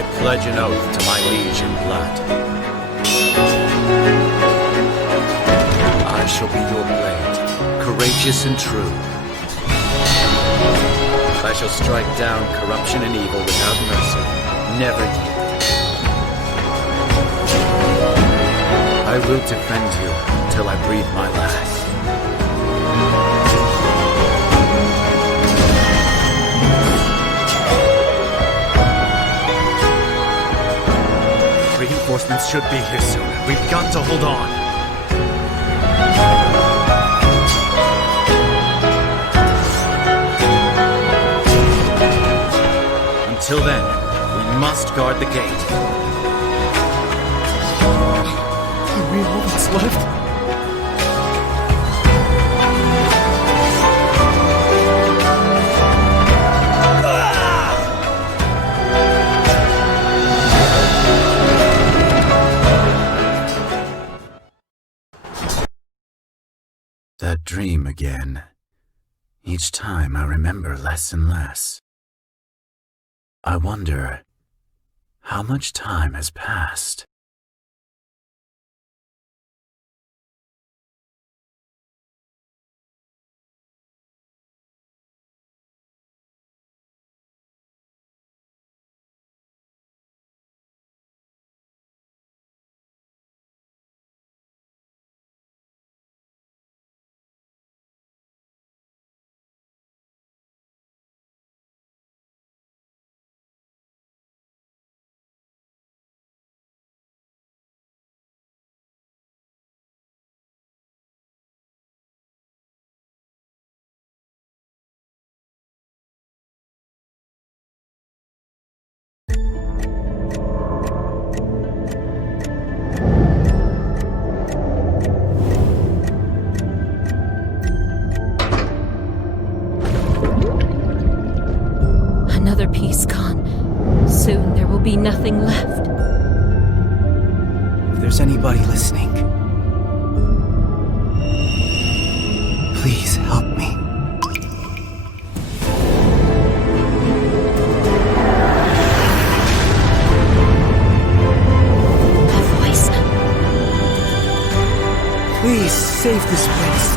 I pledge an oath to my liege in blood. I shall be your blade, courageous and true. I shall strike down corruption and evil without mercy, never yielding. I will defend you till I breathe my last. Reinforcements should be here soon. We've got to hold on. Until then, we must guard the gate. Are we all that's left? That dream again. Each time I remember less and less. I wonder how much time has passed. Another piece gone. Soon there will be nothing left. If there's anybody listening, please help me. A voice. Please save this place.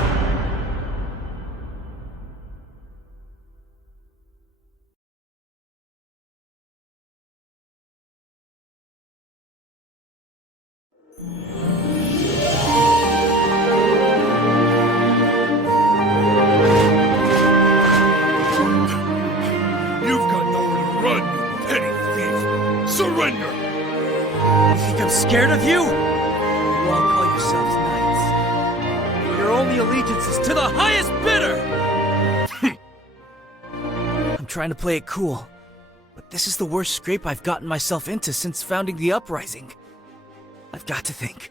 You've got nowhere to run, you petty thief! Surrender! You think I'm scared of you? You all call yourselves knights. Your only allegiance is to the highest bidder! I'm trying to play it cool, but this is the worst scrape I've gotten myself into since founding the uprising. I've got to think.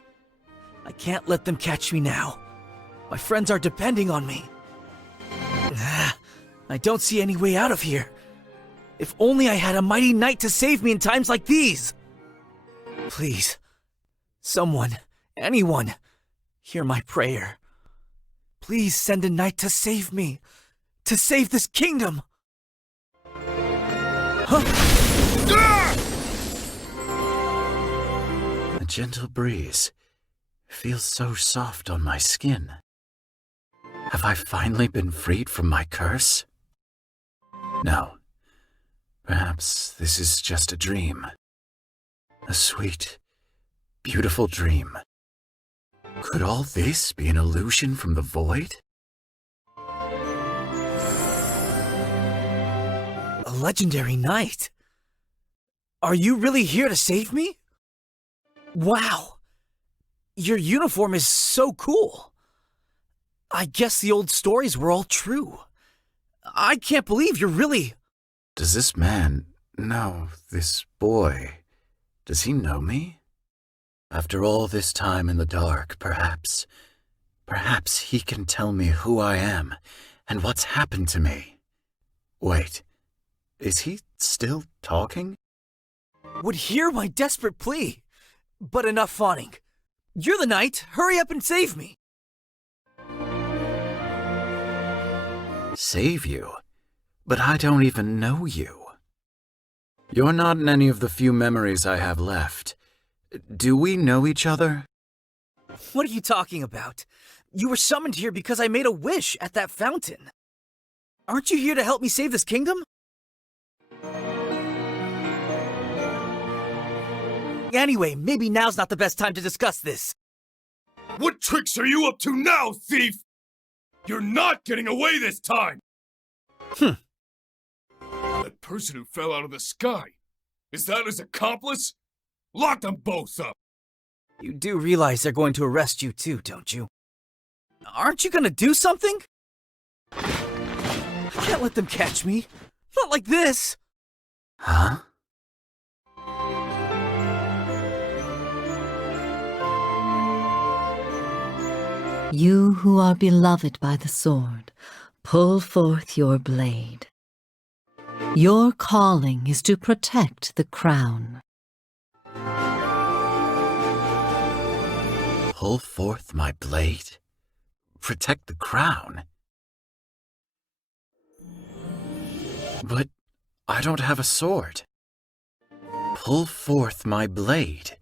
I can't let them catch me now. My friends are depending on me. I don't see any way out of here. If only I had a mighty knight to save me in times like these. Please, someone, anyone, hear my prayer. Please send a knight to save me, to save this kingdom. Huh? A gentle breeze feels so soft on my skin. Have I finally been freed from my curse? No. Perhaps this is just a dream. A sweet, beautiful dream. Could all this be an illusion from the void? A legendary knight? Are you really here to save me? Wow! Your uniform is so cool. I guess the old stories were all true. I can't believe you're really... Does this man, no, this boy, does he know me? After all this time in the dark, perhaps he can tell me who I am and what's happened to me. Wait, is he still talking? Would hear my desperate plea. But enough fawning. You're the knight. Hurry up and save me. Save you? But I don't even know you. You're not in any of the few memories I have left. Do we know each other? What are you talking about? You were summoned here because I made a wish at that fountain. Aren't you here to help me save this kingdom? Anyway, maybe now's not the best time to discuss this. What tricks are you up to now, thief? You're not getting away this time! That person who fell out of the sky, is that his accomplice? Lock them both up! You do realize they're going to arrest you too, don't you? Aren't you gonna do something? I can't let them catch me. Not like this. Huh? You who are beloved by the sword, pull forth your blade. Your calling is to protect the crown. Pull forth my blade? Protect the crown? But I don't have a sword. Pull forth my blade?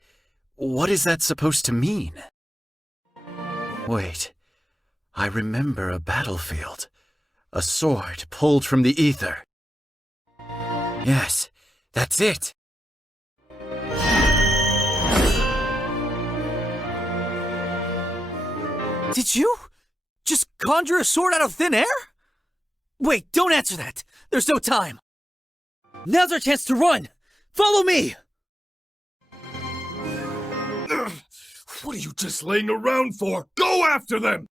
What is that supposed to mean? Wait, I remember a battlefield. A sword pulled from the ether. Yes, that's it. Did you just conjure a sword out of thin air? Wait, don't answer that. There's no time. Now's our chance to run. Follow me. Ugh, what are you just laying around for? Go after them!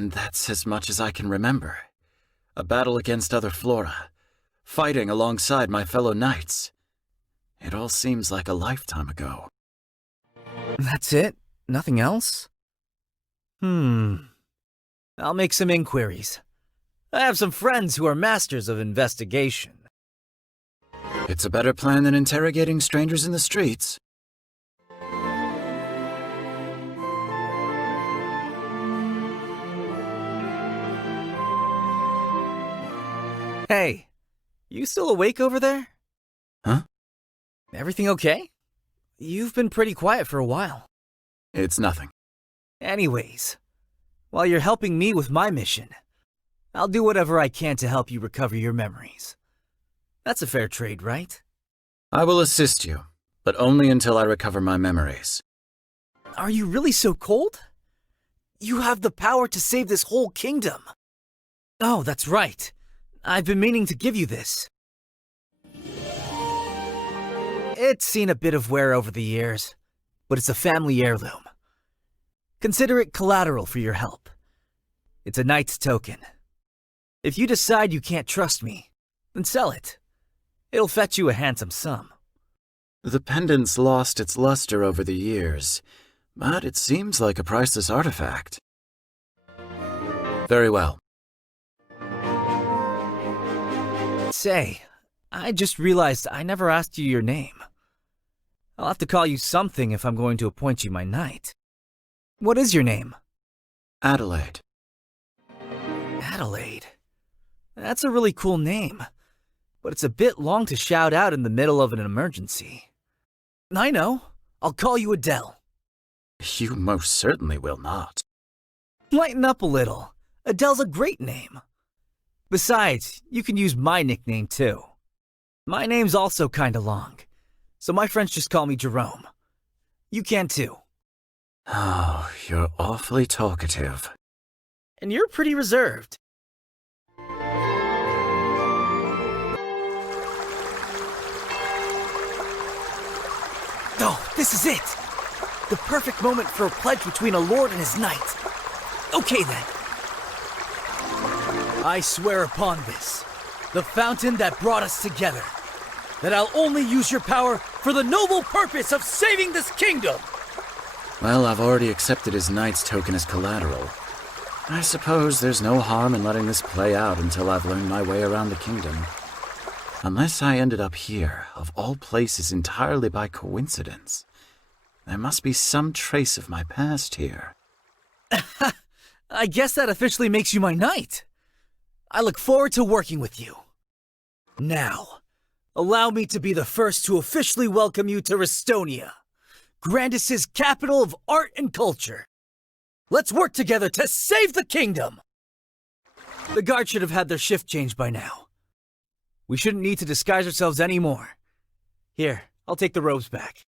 And that's as much as I can remember. A battle against other flora, fighting alongside my fellow knights. It all seems like a lifetime ago. That's it? Nothing else? I'll make some inquiries. I have some friends who are masters of investigation. It's a better plan than interrogating strangers in the streets. Hey, you still awake over there? Huh? Everything okay? You've been pretty quiet for a while. It's nothing. Anyways, while you're helping me with my mission, I'll do whatever I can to help you recover your memories. That's a fair trade, right? I will assist you, but only until I recover my memories. Are you really so cold? You have the power to save this whole kingdom. Oh, that's right. I've been meaning to give you this. It's seen a bit of wear over the years, but it's a family heirloom. Consider it collateral for your help. It's a knight's token. If you decide you can't trust me, then sell it. It'll fetch you a handsome sum. The pendant's lost its luster over the years, but it seems like a priceless artifact. Very well. Say, I just realized I never asked you your name. I'll have to call you something if I'm going to appoint you my knight. What is your name? Adelaide. Adelaide. That's a really cool name, but it's a bit long to shout out in the middle of an emergency. I know. I'll call you Adele. You most certainly will not. Lighten up a little. Adele's a great name. Besides, you can use my nickname too. My name's also kinda long, so my friends just call me Jerome. You can too. Oh, you're awfully talkative. And you're pretty reserved. Oh, this is it! The perfect moment for a pledge between a lord and his knight. Okay then. I swear upon this, the fountain that brought us together, that I'll only use your power for the noble purpose of saving this kingdom! Well, I've already accepted his knight's token as collateral. I suppose there's no harm in letting this play out until I've learned my way around the kingdom. Unless I ended up here, of all places entirely by coincidence. There must be some trace of my past here. I guess that officially makes you my knight. I look forward to working with you. Now, allow me to be the first to officially welcome you to Restonia, Grandis's capital of art and culture. Let's work together to save the kingdom! The guard should have had their shift changed by now. We shouldn't need to disguise ourselves anymore. Here, I'll take the robes back.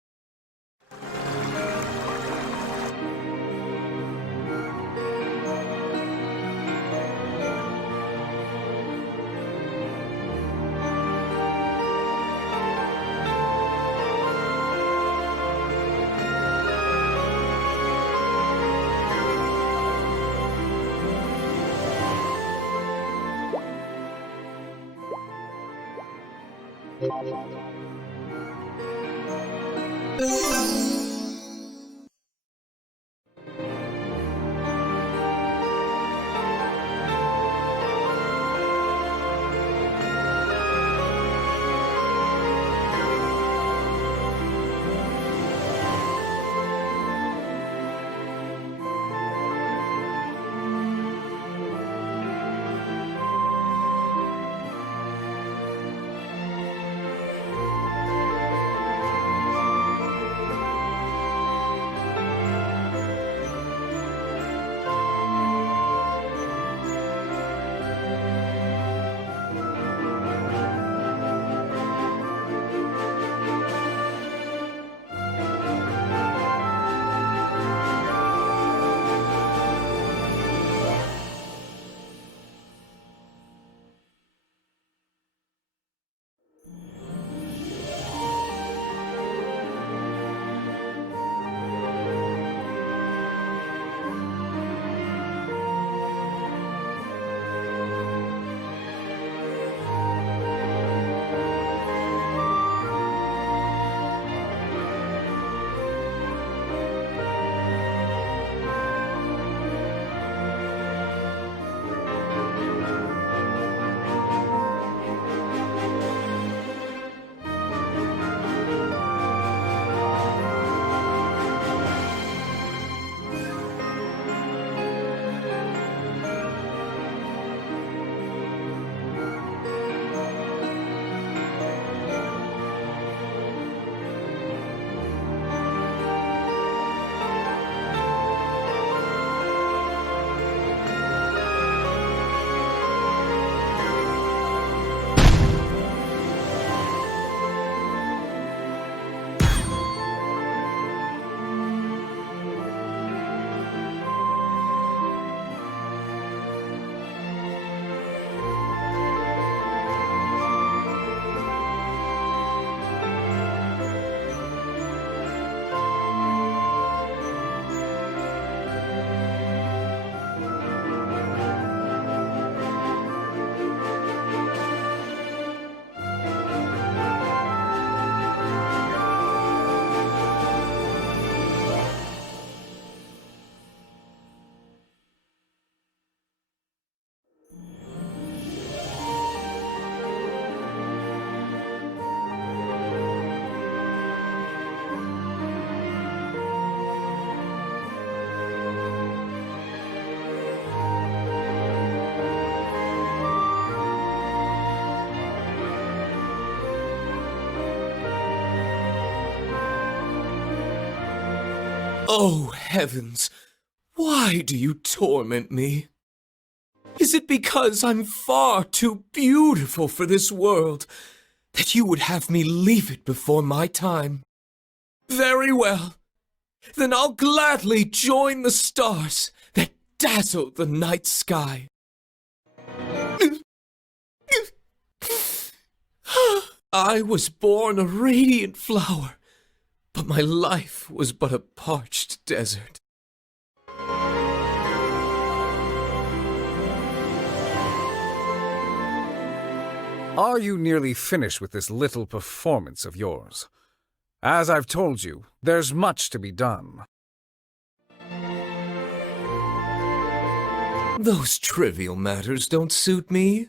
Oh, heavens! Why do you torment me? Is it because I'm far too beautiful for this world that you would have me leave it before my time? Very well. Then I'll gladly join the stars that dazzle the night sky. I was born a radiant flower, but my life was but a parched desert. Are you nearly finished with this little performance of yours? As I've told you, there's much to be done. Those trivial matters don't suit me.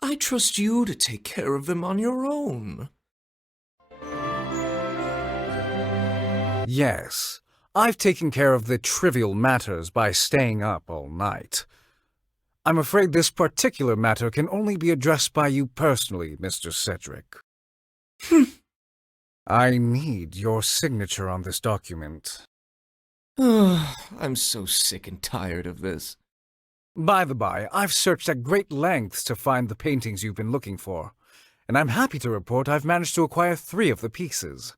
I trust you to take care of them on your own. Yes, I've taken care of the trivial matters by staying up all night. I'm afraid this particular matter can only be addressed by you personally, Mr. Cedric. I need your signature on this document. I'm so sick and tired of this. By the by, I've searched at great lengths to find the paintings you've been looking for, and I'm happy to report I've managed to acquire 3 of the pieces.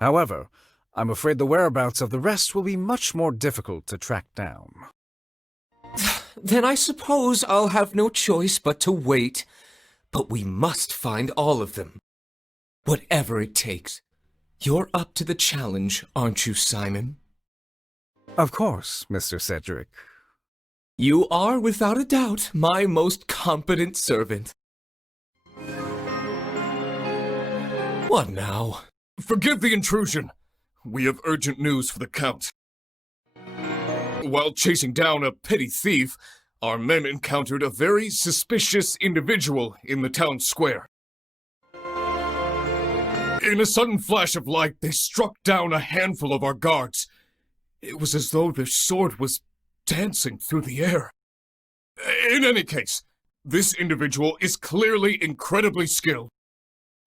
However, I'm afraid the whereabouts of the rest will be much more difficult to track down. Then I suppose I'll have no choice but to wait. But we must find all of them. Whatever it takes. You're up to the challenge, aren't you, Simon? Of course, Mr. Cedric. You are, without a doubt, my most competent servant. What now? Forgive the intrusion. We have urgent news for the Count. While chasing down a petty thief, our men encountered a very suspicious individual in the town square. In a sudden flash of light, they struck down a handful of our guards. It was as though their sword was dancing through the air. In any case, this individual is clearly incredibly skilled.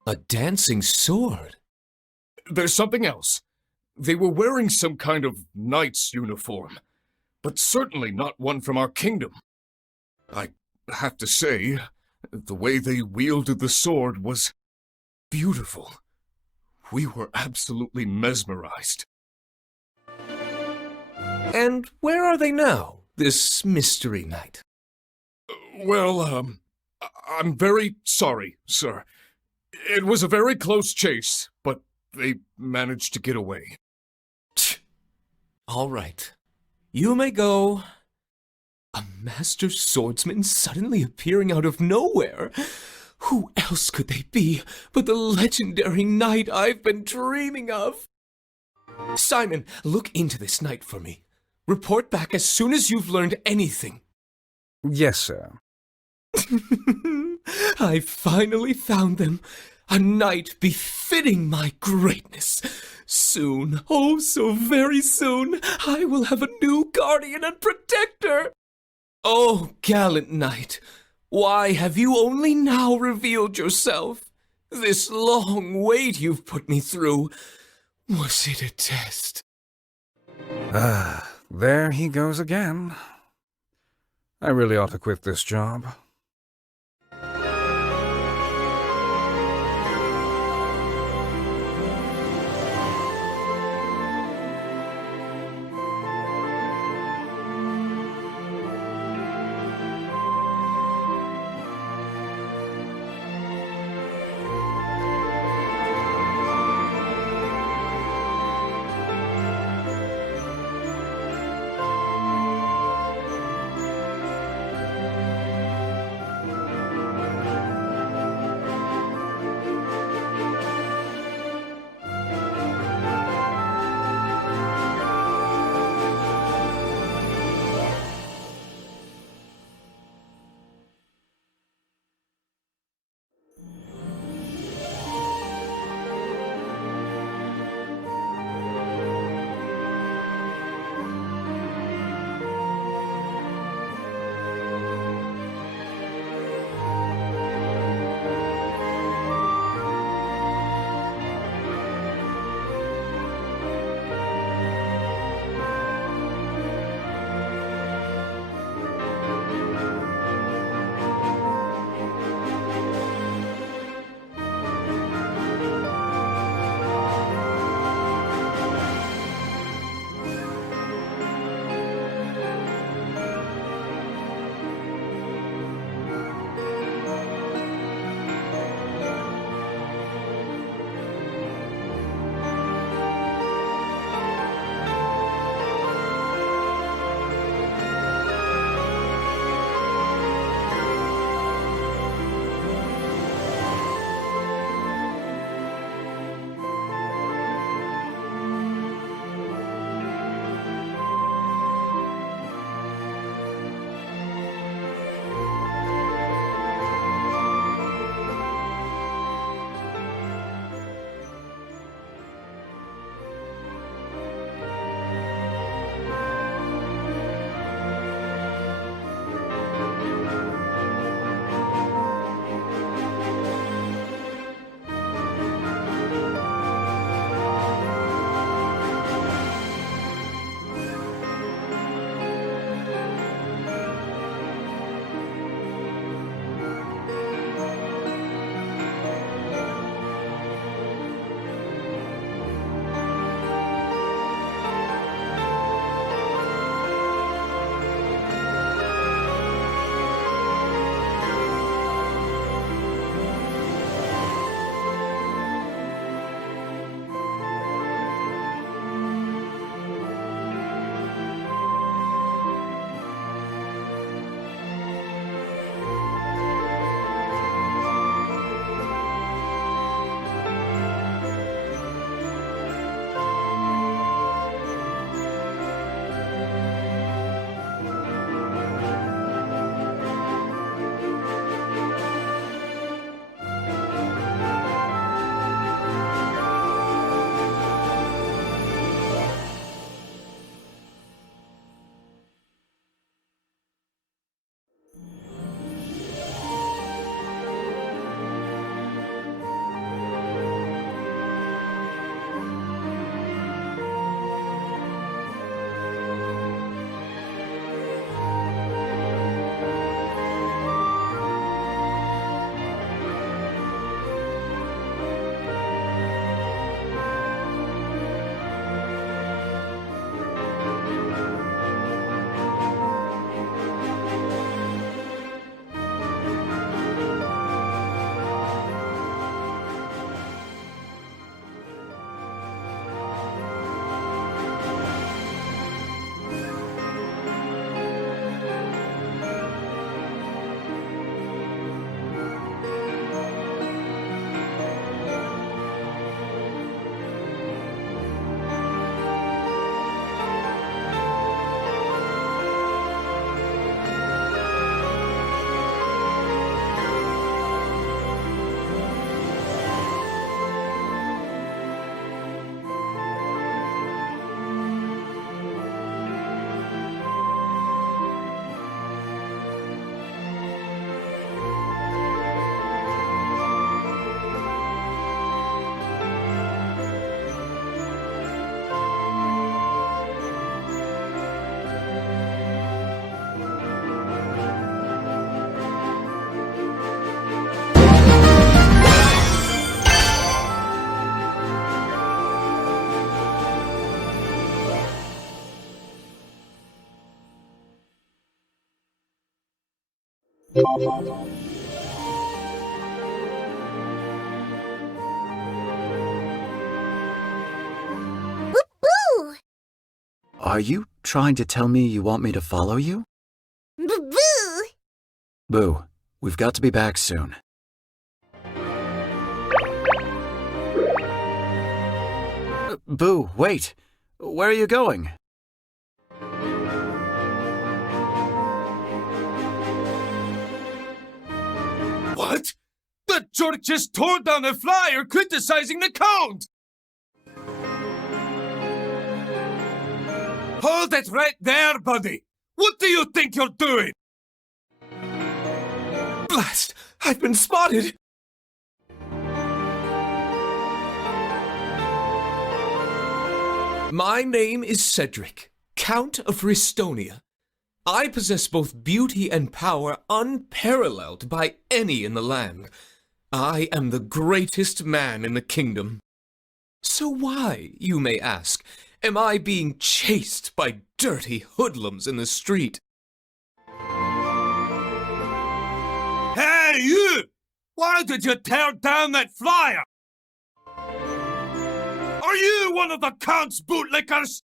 A dancing sword? There's something else. They were wearing some kind of knight's uniform, but certainly not one from our kingdom. I have to say, the way they wielded the sword was beautiful. We were absolutely mesmerized. And where are they now, this mystery knight? Well, I'm very sorry, sir. It was a very close chase, but they managed to get away. All right. You may go. A master swordsman suddenly appearing out of nowhere? Who else could they be but the legendary knight I've been dreaming of? Simon, look into this knight for me. Report back as soon as you've learned anything. Yes, sir. I finally found them. A knight befitting my greatness. Soon, oh so very soon, I will have a new guardian and protector. Oh, gallant knight, why have you only now revealed yourself? This long wait you've put me through, was it a test? There he goes again. I really ought to quit this job. Boo! Are you trying to tell me you want me to follow you? Boo! Boo, we've got to be back soon. Boo, wait! Where are you going? What? The jerk just tore down a flyer criticizing the Count! Hold it right there, buddy! What do you think you're doing? Blast! I've been spotted! My name is Cedric, Count of Ristonia. I possess both beauty and power unparalleled by any in the land. I am the greatest man in the kingdom. So why, you may ask, am I being chased by dirty hoodlums in the street? Hey, you! Why did you tear down that flyer? Are you one of the Count's bootlickers?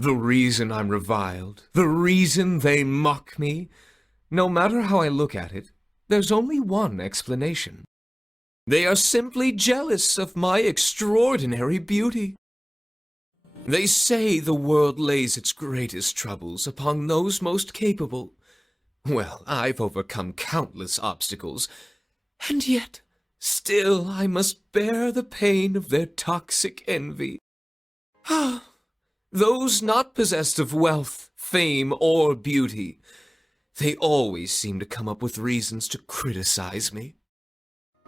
The reason I'm reviled, the reason they mock me, no matter how I look at it, there's only one explanation. They are simply jealous of my extraordinary beauty. They say the world lays its greatest troubles upon those most capable. Well, I've overcome countless obstacles, and yet, still I must bear the pain of their toxic envy. Ah, those not possessed of wealth, fame, or beauty, they always seem to come up with reasons to criticize me.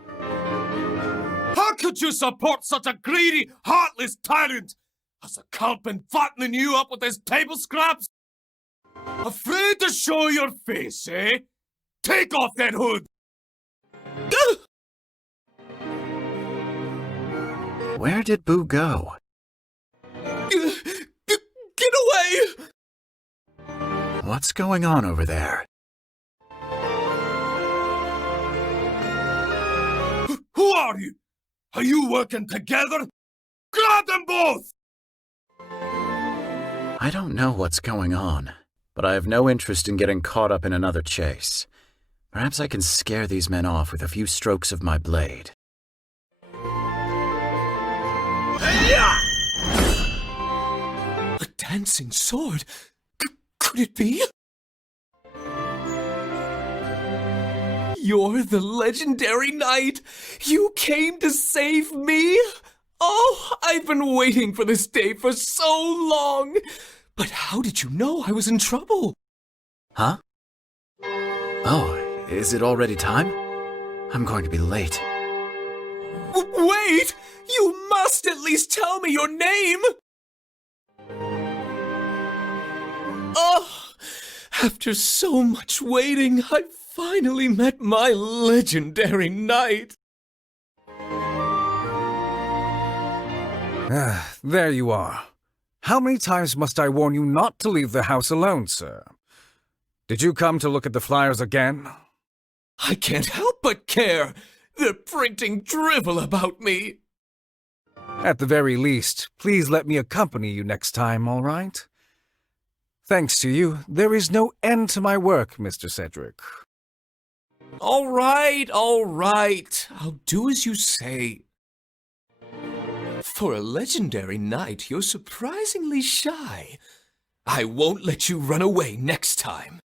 How could you support such a greedy, heartless tyrant? Has the Count been fattening you up with his table scraps? Afraid to show your face, eh? Take off that hood! Where did Boo go? Get away! What's going on over there? Who are you? Are you working together? Grab them both! I don't know what's going on, but I have no interest in getting caught up in another chase. Perhaps I can scare these men off with a few strokes of my blade. A dancing sword? Could it be? You're the legendary knight! You came to save me? Oh, I've been waiting for this day for so long! But how did you know I was in trouble? Huh? Oh, is it already time? I'm going to be late. Wait! You must at least tell me your name! Oh, after so much waiting, I finally met my legendary knight. There you are. How many times must I warn you not to leave the house alone, sir? Did you come to look at the flyers again? I can't help but care. They're printing drivel about me. At the very least, please let me accompany you next time, all right? Thanks to you, there is no end to my work, Mr. Cedric. All right. I'll do as you say. For a legendary knight, you're surprisingly shy. I won't let you run away next time.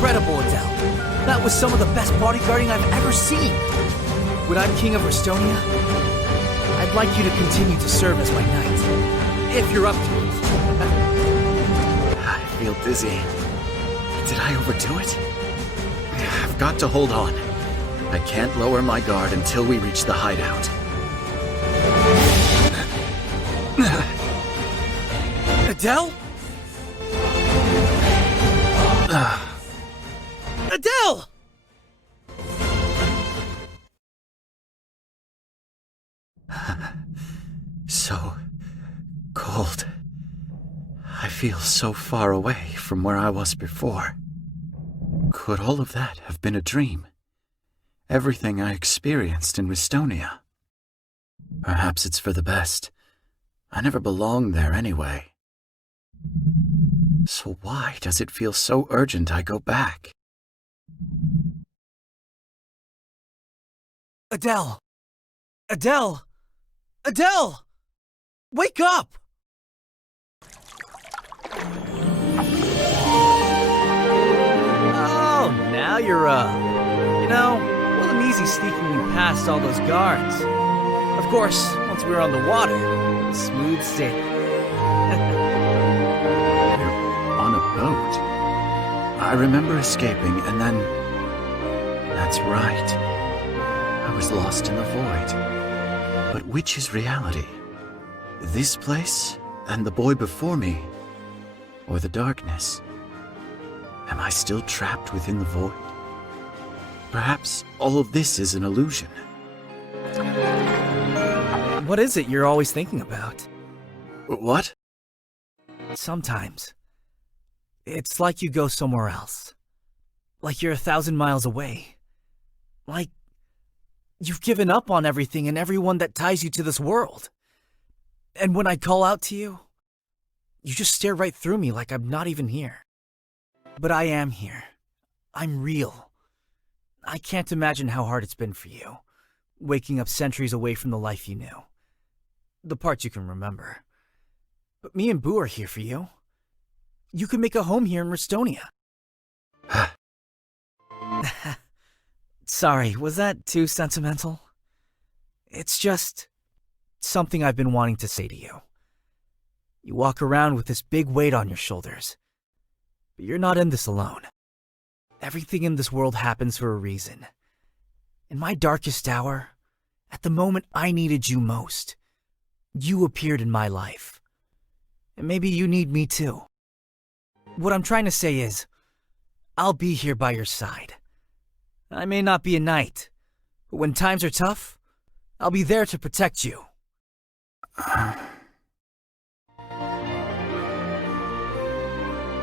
incredible, Adele. That was some of the best bodyguarding I've ever seen. When I'm king of Estonia, I'd like you to continue to serve as my knight. If you're up to it. I feel dizzy. Did I overdo it? I've got to hold on. I can't lower my guard until we reach the hideout. Adele? Adele! So cold. I feel so far away from where I was before. Could all of that have been a dream? Everything I experienced in Westonia? Perhaps it's for the best. I never belonged there anyway. So why does it feel so urgent I go back? Adele! Adele! Adele! Wake up! Oh, now you're up. You know, it wasn't easy sneaking you past all those guards. Of course, once we were on the water, it was smooth sailing. On a boat. I remember escaping and then... That's right. I was lost in the void. But which is reality? This place and the boy before me? Or the darkness? Am I still trapped within the void? Perhaps all of this is an illusion. What is it you're always thinking about? What? Sometimes. It's like you go somewhere else. Like you're 1,000 miles away. Like you've given up on everything and everyone that ties you to this world. And when I call out to you, you just stare right through me like I'm not even here. But I am here. I'm real. I can't imagine how hard it's been for you, waking up centuries away from the life you knew. The parts you can remember. But me and Boo are here for you. You can make a home here in Restonia. Sorry, was that too sentimental? It's just something I've been wanting to say to you. You walk around with this big weight on your shoulders. But you're not in this alone. Everything in this world happens for a reason. In my darkest hour, at the moment I needed you most, you appeared in my life. And maybe you need me too. What I'm trying to say is, I'll be here by your side. I may not be a knight, but when times are tough, I'll be there to protect you.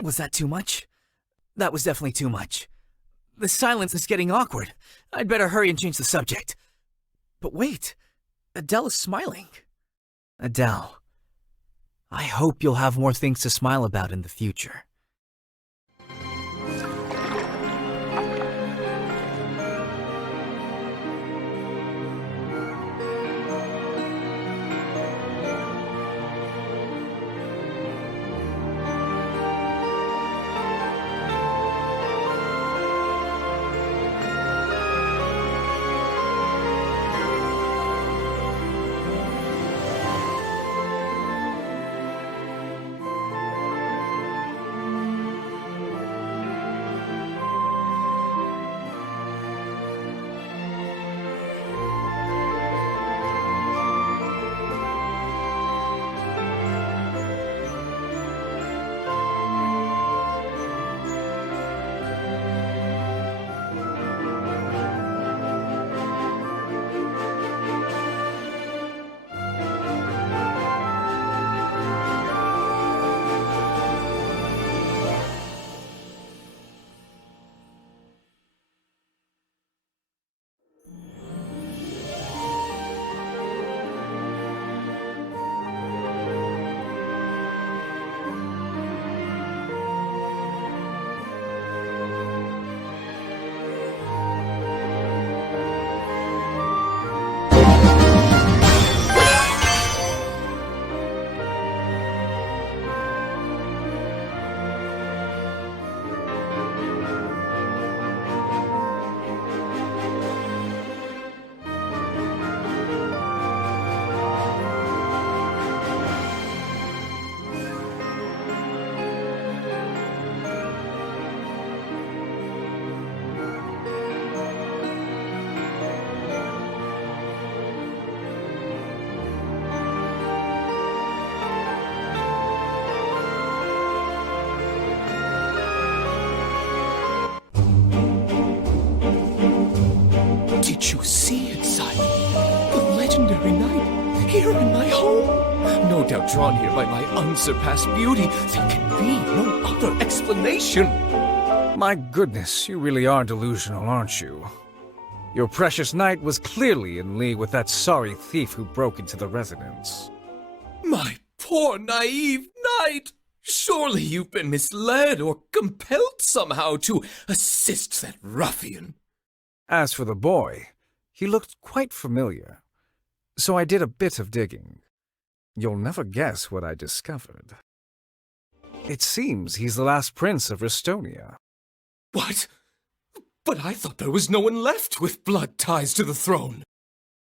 Was that too much? That was definitely too much. The silence is getting awkward. I'd better hurry and change the subject. But wait, Adele is smiling. Adele, I hope you'll have more things to smile about in the future. see it, Simon. The legendary knight, here in my home. No doubt drawn here by my unsurpassed beauty. There can be no other explanation. My goodness, you really are delusional, aren't you? Your precious knight was clearly in league with that sorry thief who broke into the residence. My poor naive knight! Surely you've been misled or compelled somehow to assist that ruffian. As for the boy, he looked quite familiar. So I did a bit of digging. You'll never guess what I discovered. It seems he's the last prince of Restonia. What? But I thought there was no one left with blood ties to the throne.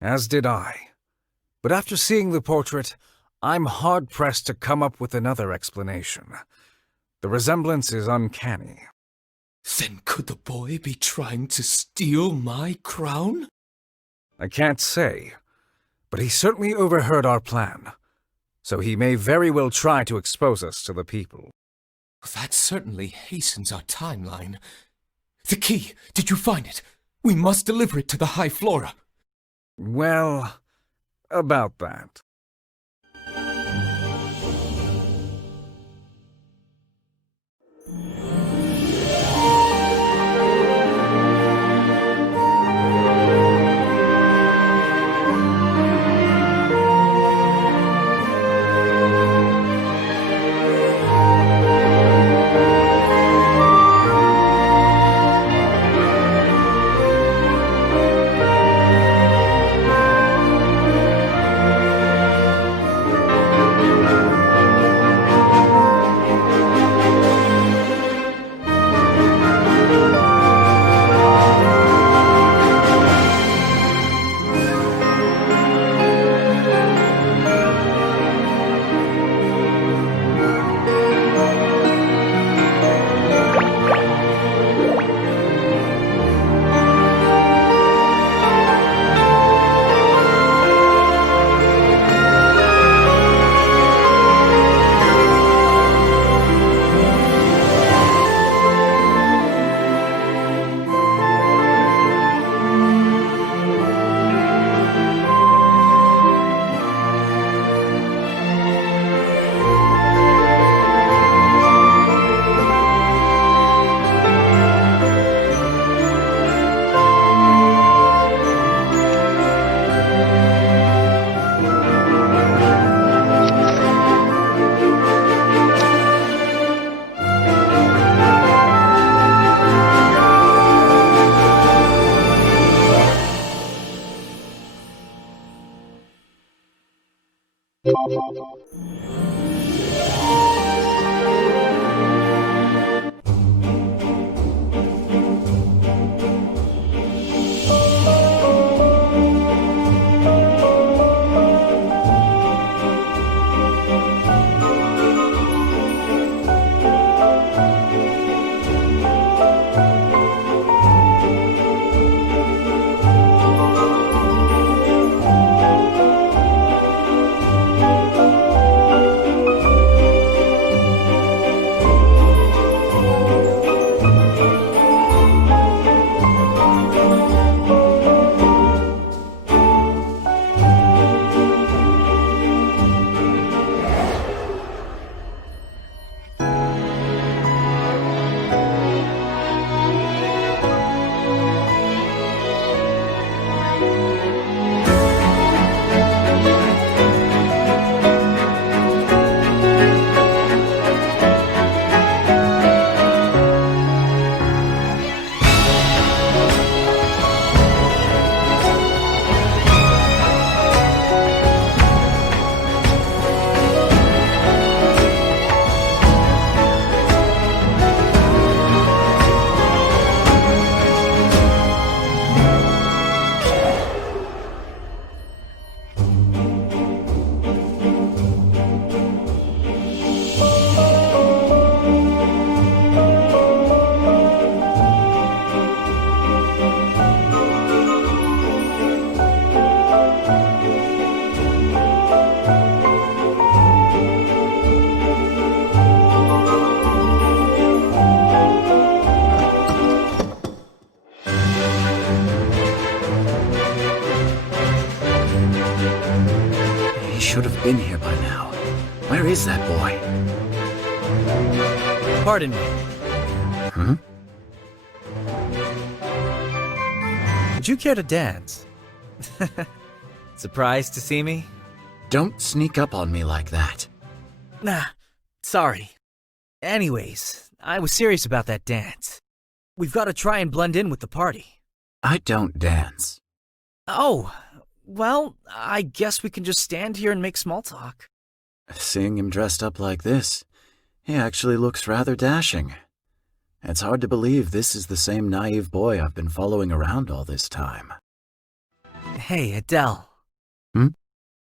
As did I. But after seeing the portrait, I'm hard-pressed to come up with another explanation. The resemblance is uncanny. Then could the boy be trying to steal my crown? I can't say, but he certainly overheard our plan. So he may very well try to expose us to the people. That certainly hastens our timeline. The key, did you find it? We must deliver it to the High Flora. Well, about that. been here by now. Where is that boy? Pardon me. Hmm? Would you care to dance? Surprised to see me? Don't sneak up on me like that. Nah, sorry. Anyways, I was serious about that dance. We've got to try and blend in with the party. I don't dance. Oh, well, I guess we can just stand here and make small talk. Seeing him dressed up like this, he actually looks rather dashing. It's hard to believe this is the same naive boy I've been following around all this time. Hey, Adele. Hmm?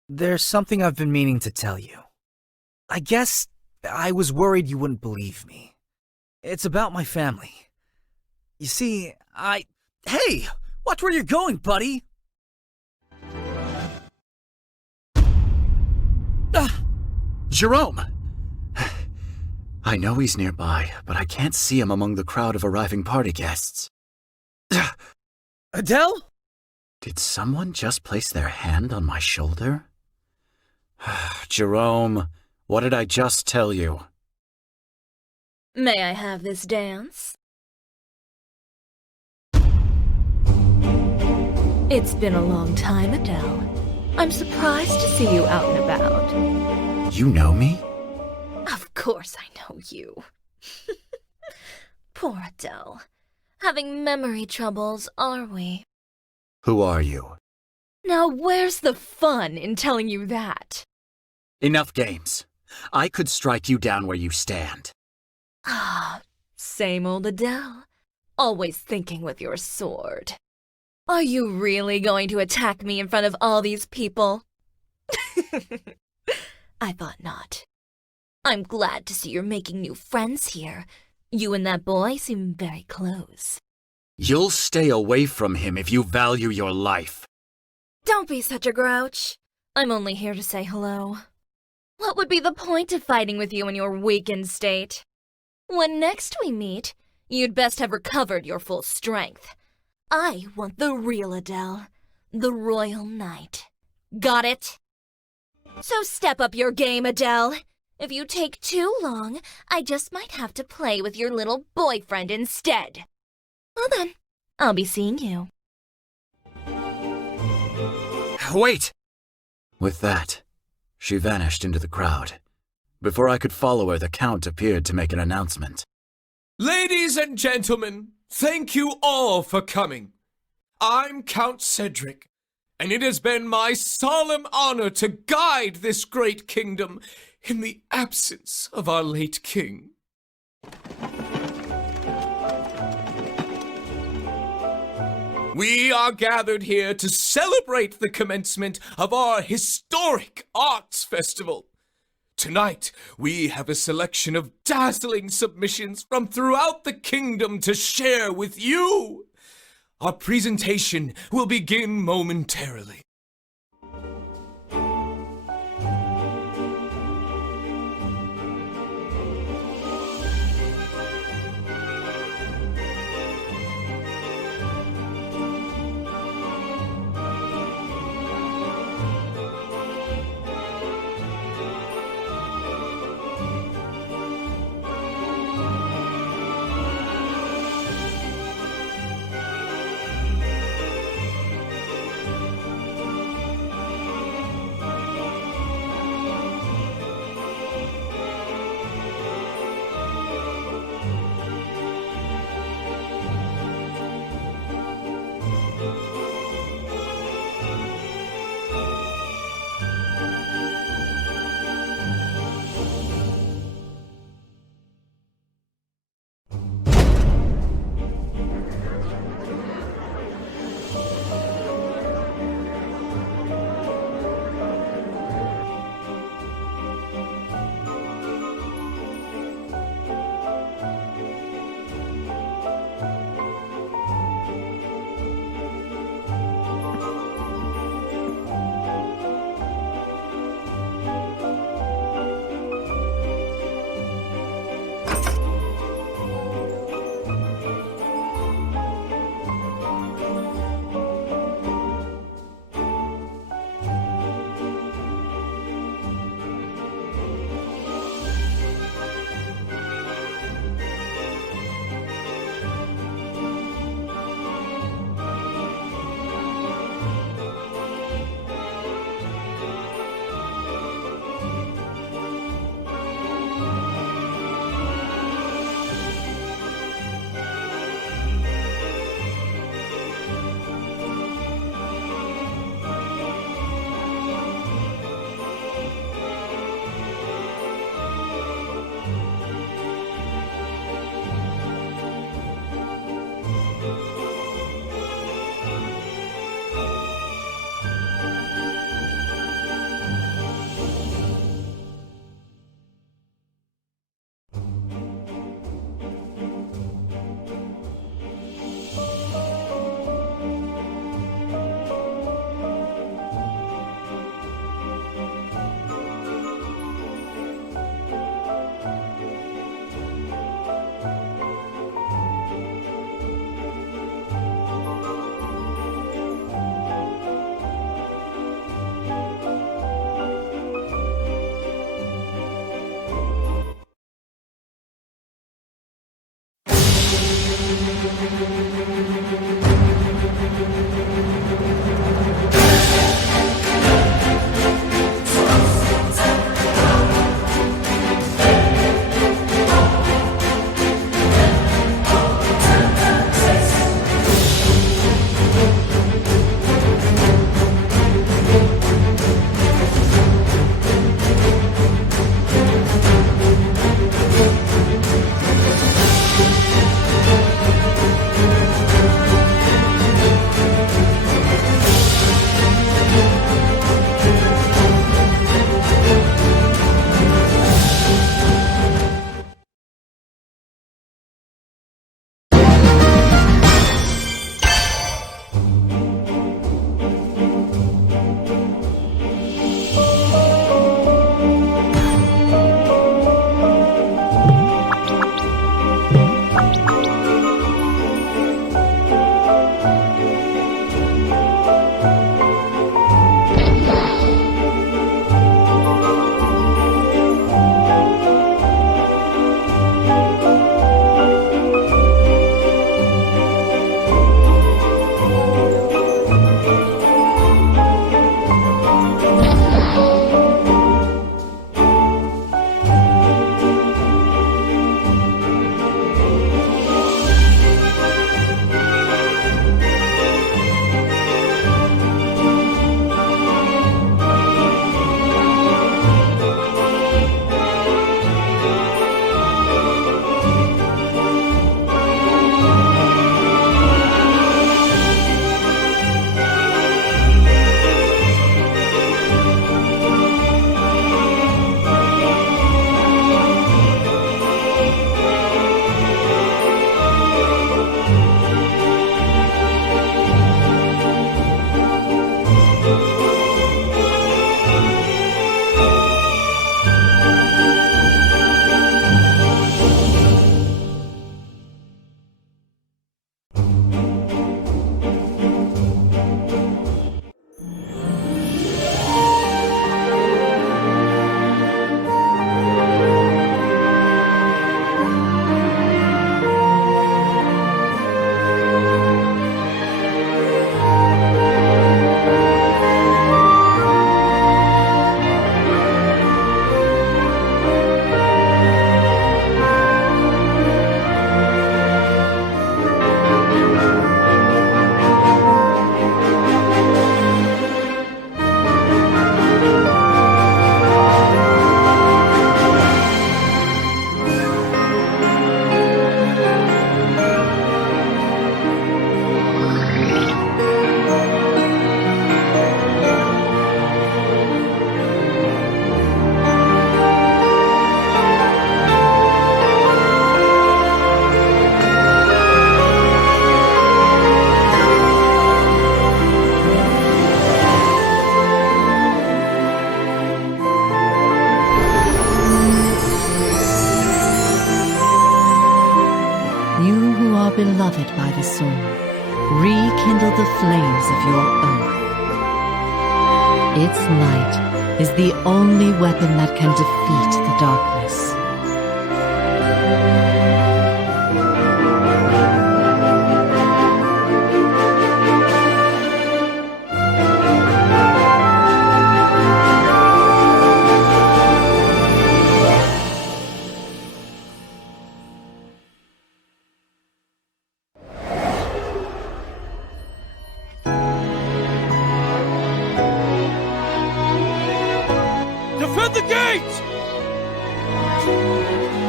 There's something I've been meaning to tell you. I guess I was worried you wouldn't believe me. It's about my family. You see, Hey! Watch where you're going, buddy! Jerome! I know he's nearby, but I can't see him among the crowd of arriving party guests. Adele? Did someone just place their hand on my shoulder? Jerome, what did I just tell you? May I have this dance? It's been a long time, Adele. I'm surprised to see you out and about. You know me? Of course I know you. Poor Adele. Having memory troubles, are we? Who are you? Now where's the fun in telling you that? Enough games. I could strike you down where you stand. Ah, same old Adele. Always thinking with your sword. Are you really going to attack me in front of all these people? I thought not. I'm glad to see you're making new friends here. You and that boy seem very close. You'll stay away from him if you value your life. Don't be such a grouch. I'm only here to say hello. What would be the point of fighting with you in your weakened state? When next we meet, you'd best have recovered your full strength. I want the real Adele, the Royal Knight. Got it? So step up your game, Adele. If you take too long, I just might have to play with your little boyfriend instead. Well then, I'll be seeing you. Wait! With that, she vanished into the crowd. Before I could follow her, the Count appeared to make an announcement. Ladies and gentlemen, thank you all for coming. I'm Count Cedric, and it has been my solemn honor to guide this great kingdom in the absence of our late king. We are gathered here to celebrate the commencement of our historic arts festival. Tonight, we have a selection of dazzling submissions from throughout the kingdom to share with you. Our presentation will begin momentarily. beloved by the sword, rekindle the flames of your oath. Its light is the only weapon that can defeat the darkness. Defend the gate!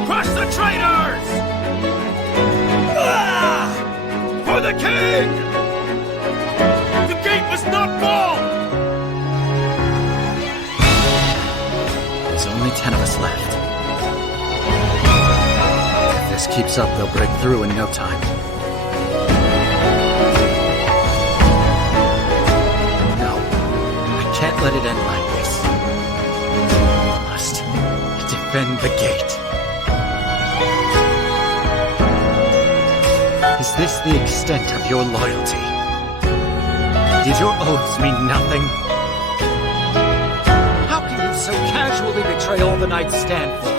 Crush the traitors! Ah! For the king! The gate must not fall! There's only 10 of us left. If this keeps up, they'll break through in no time. No, I can't let it end like this. Defend the gate. Is this the extent of your loyalty? Did your oaths mean nothing? How can you so casually betray all the knights stand for?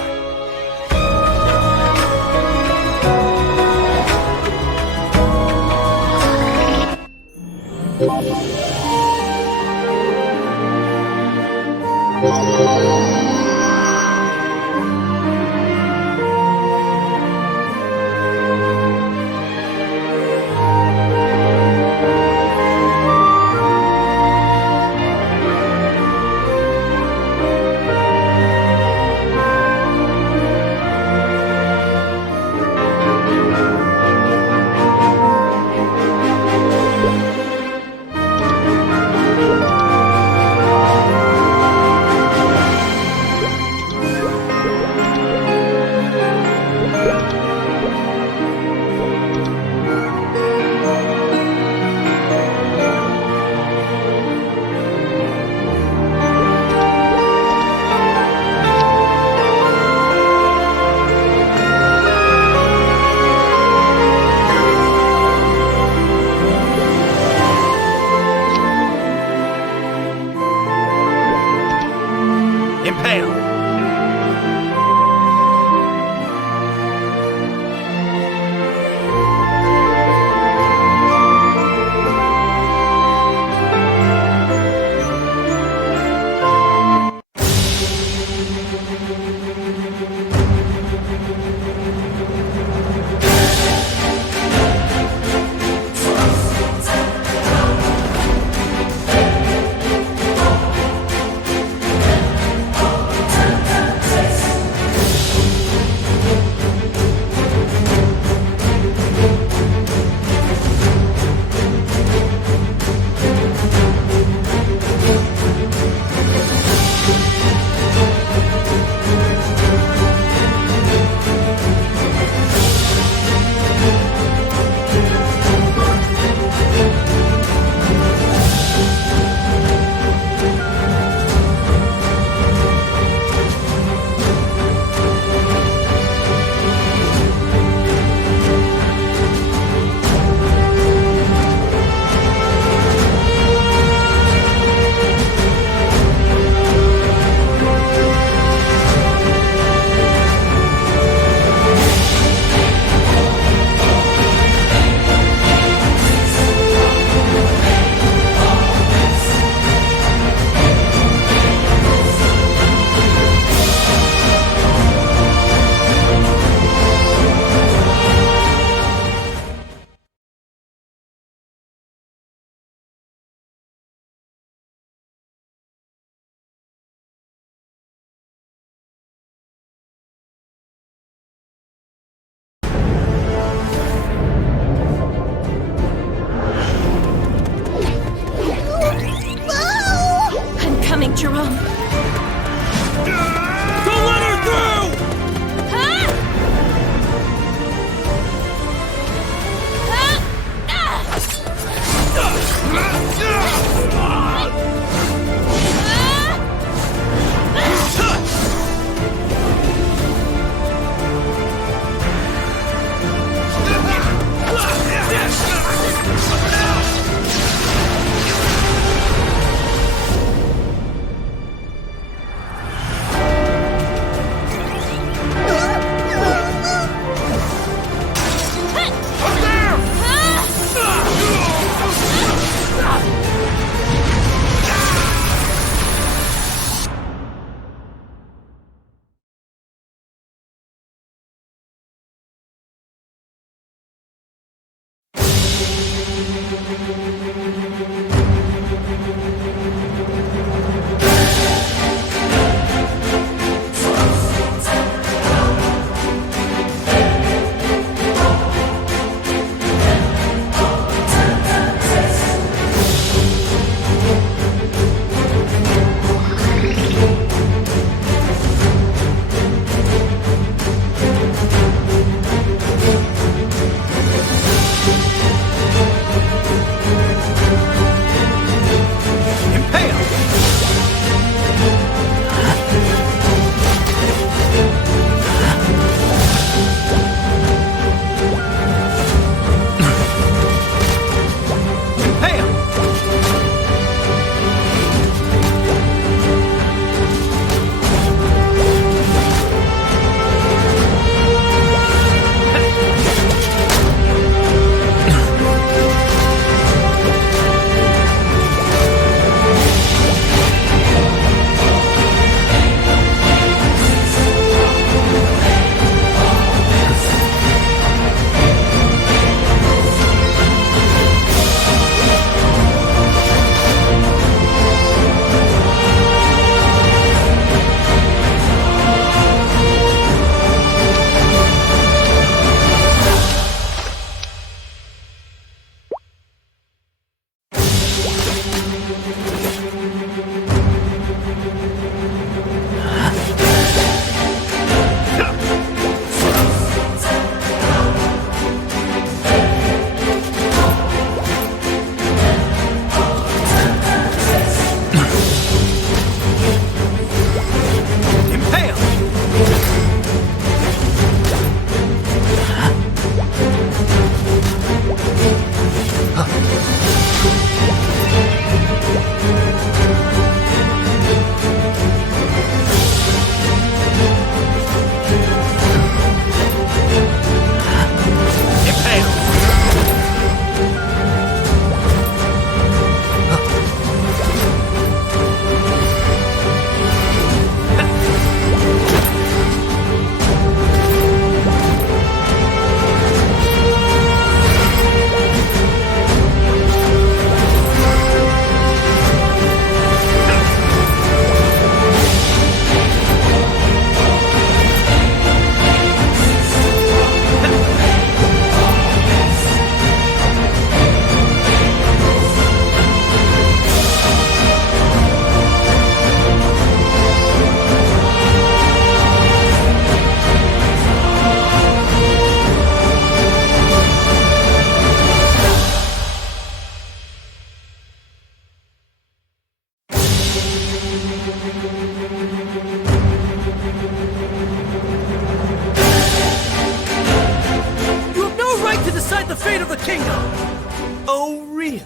Oh, really?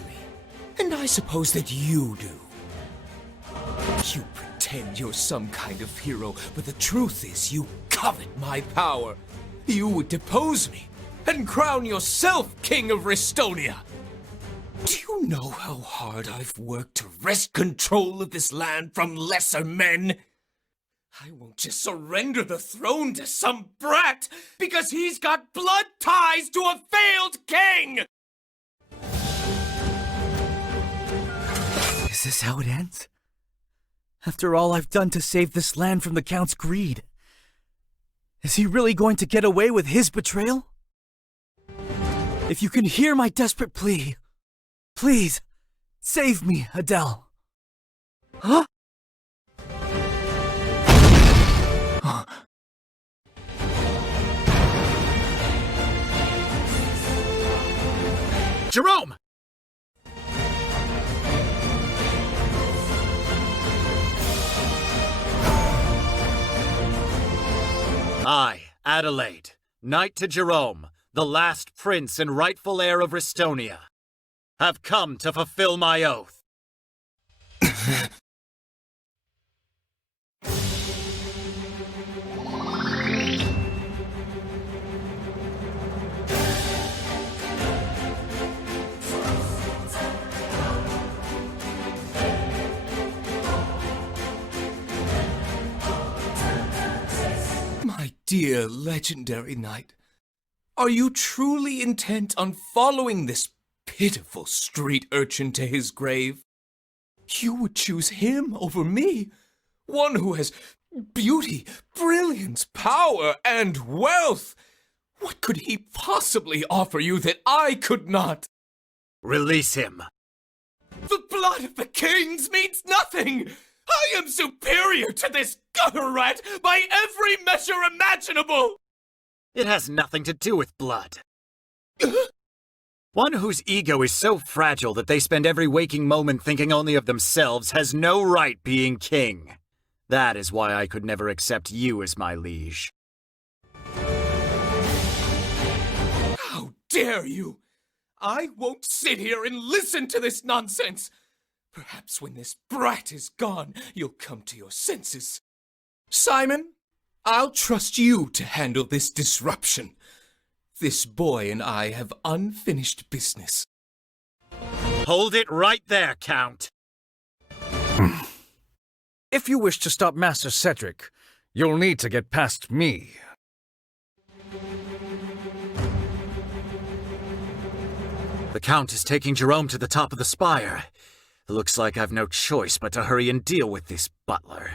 And I suppose that you do. You pretend you're some kind of hero, but the truth is you covet my power. You would depose me and crown yourself King of Restonia. Do you know how hard I've worked to wrest control of this land from lesser men? I won't just surrender the throne to some brat because he's got blood ties to a failed king! Is this how it ends? After all I've done to save this land from the Count's greed, is he really going to get away with his betrayal? If you can hear my desperate plea, please, save me, Adele. Huh? Jerome! I, Adelaide, knight to Jerome, the last prince and rightful heir of Restonia, have come to fulfill my oath. My dear legendary knight, are you truly intent on following this pitiful street urchin to his grave. You would choose him over me, one who has beauty, brilliance, power, and wealth. What could he possibly offer you that I could not? Release him. The blood of the kings means nothing! I am superior to this gutter rat by every measure imaginable! It has nothing to do with blood. One whose ego is so fragile that they spend every waking moment thinking only of themselves has no right being king. That is why I could never accept you as my liege. How dare you! I won't sit here and listen to this nonsense! Perhaps when this brat is gone, you'll come to your senses. Simon, I'll trust you to handle this disruption. This boy and I have unfinished business. Hold it right there, Count. If you wish to stop Master Cedric, you'll need to get past me. The Count is taking Jerome to the top of the spire. Looks like I've no choice but to hurry and deal with this butler.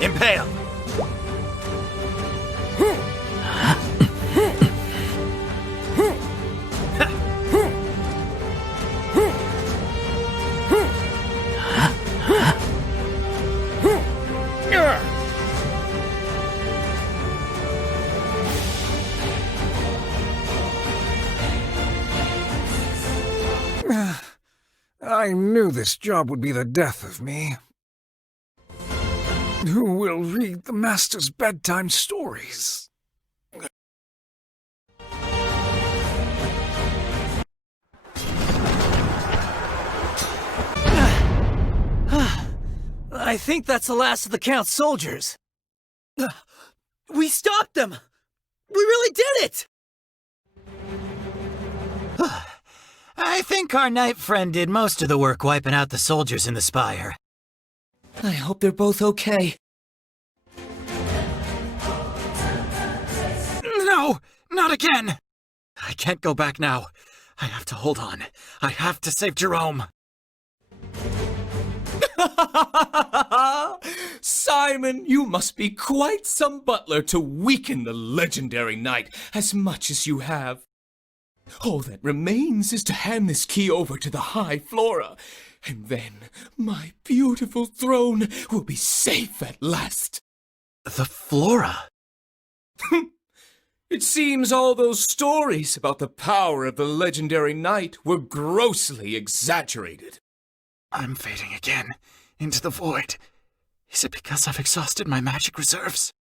Impale! I knew this job would be the death of me. Who will read the Master's bedtime stories? I think that's the last of the Count's soldiers. We stopped them! We really did it! I think our knight friend did most of the work wiping out the soldiers in the spire. I hope they're both okay. No! Not again! I can't go back now. I have to hold on. I have to save Jerome. Simon, you must be quite some butler to weaken the legendary knight as much as you have. All that remains is to hand this key over to the High Flora, and then my beautiful throne will be safe at last. The Flora? It seems all those stories about the power of the legendary knight were grossly exaggerated. I'm fading again, into the void. Is it because I've exhausted my magic reserves?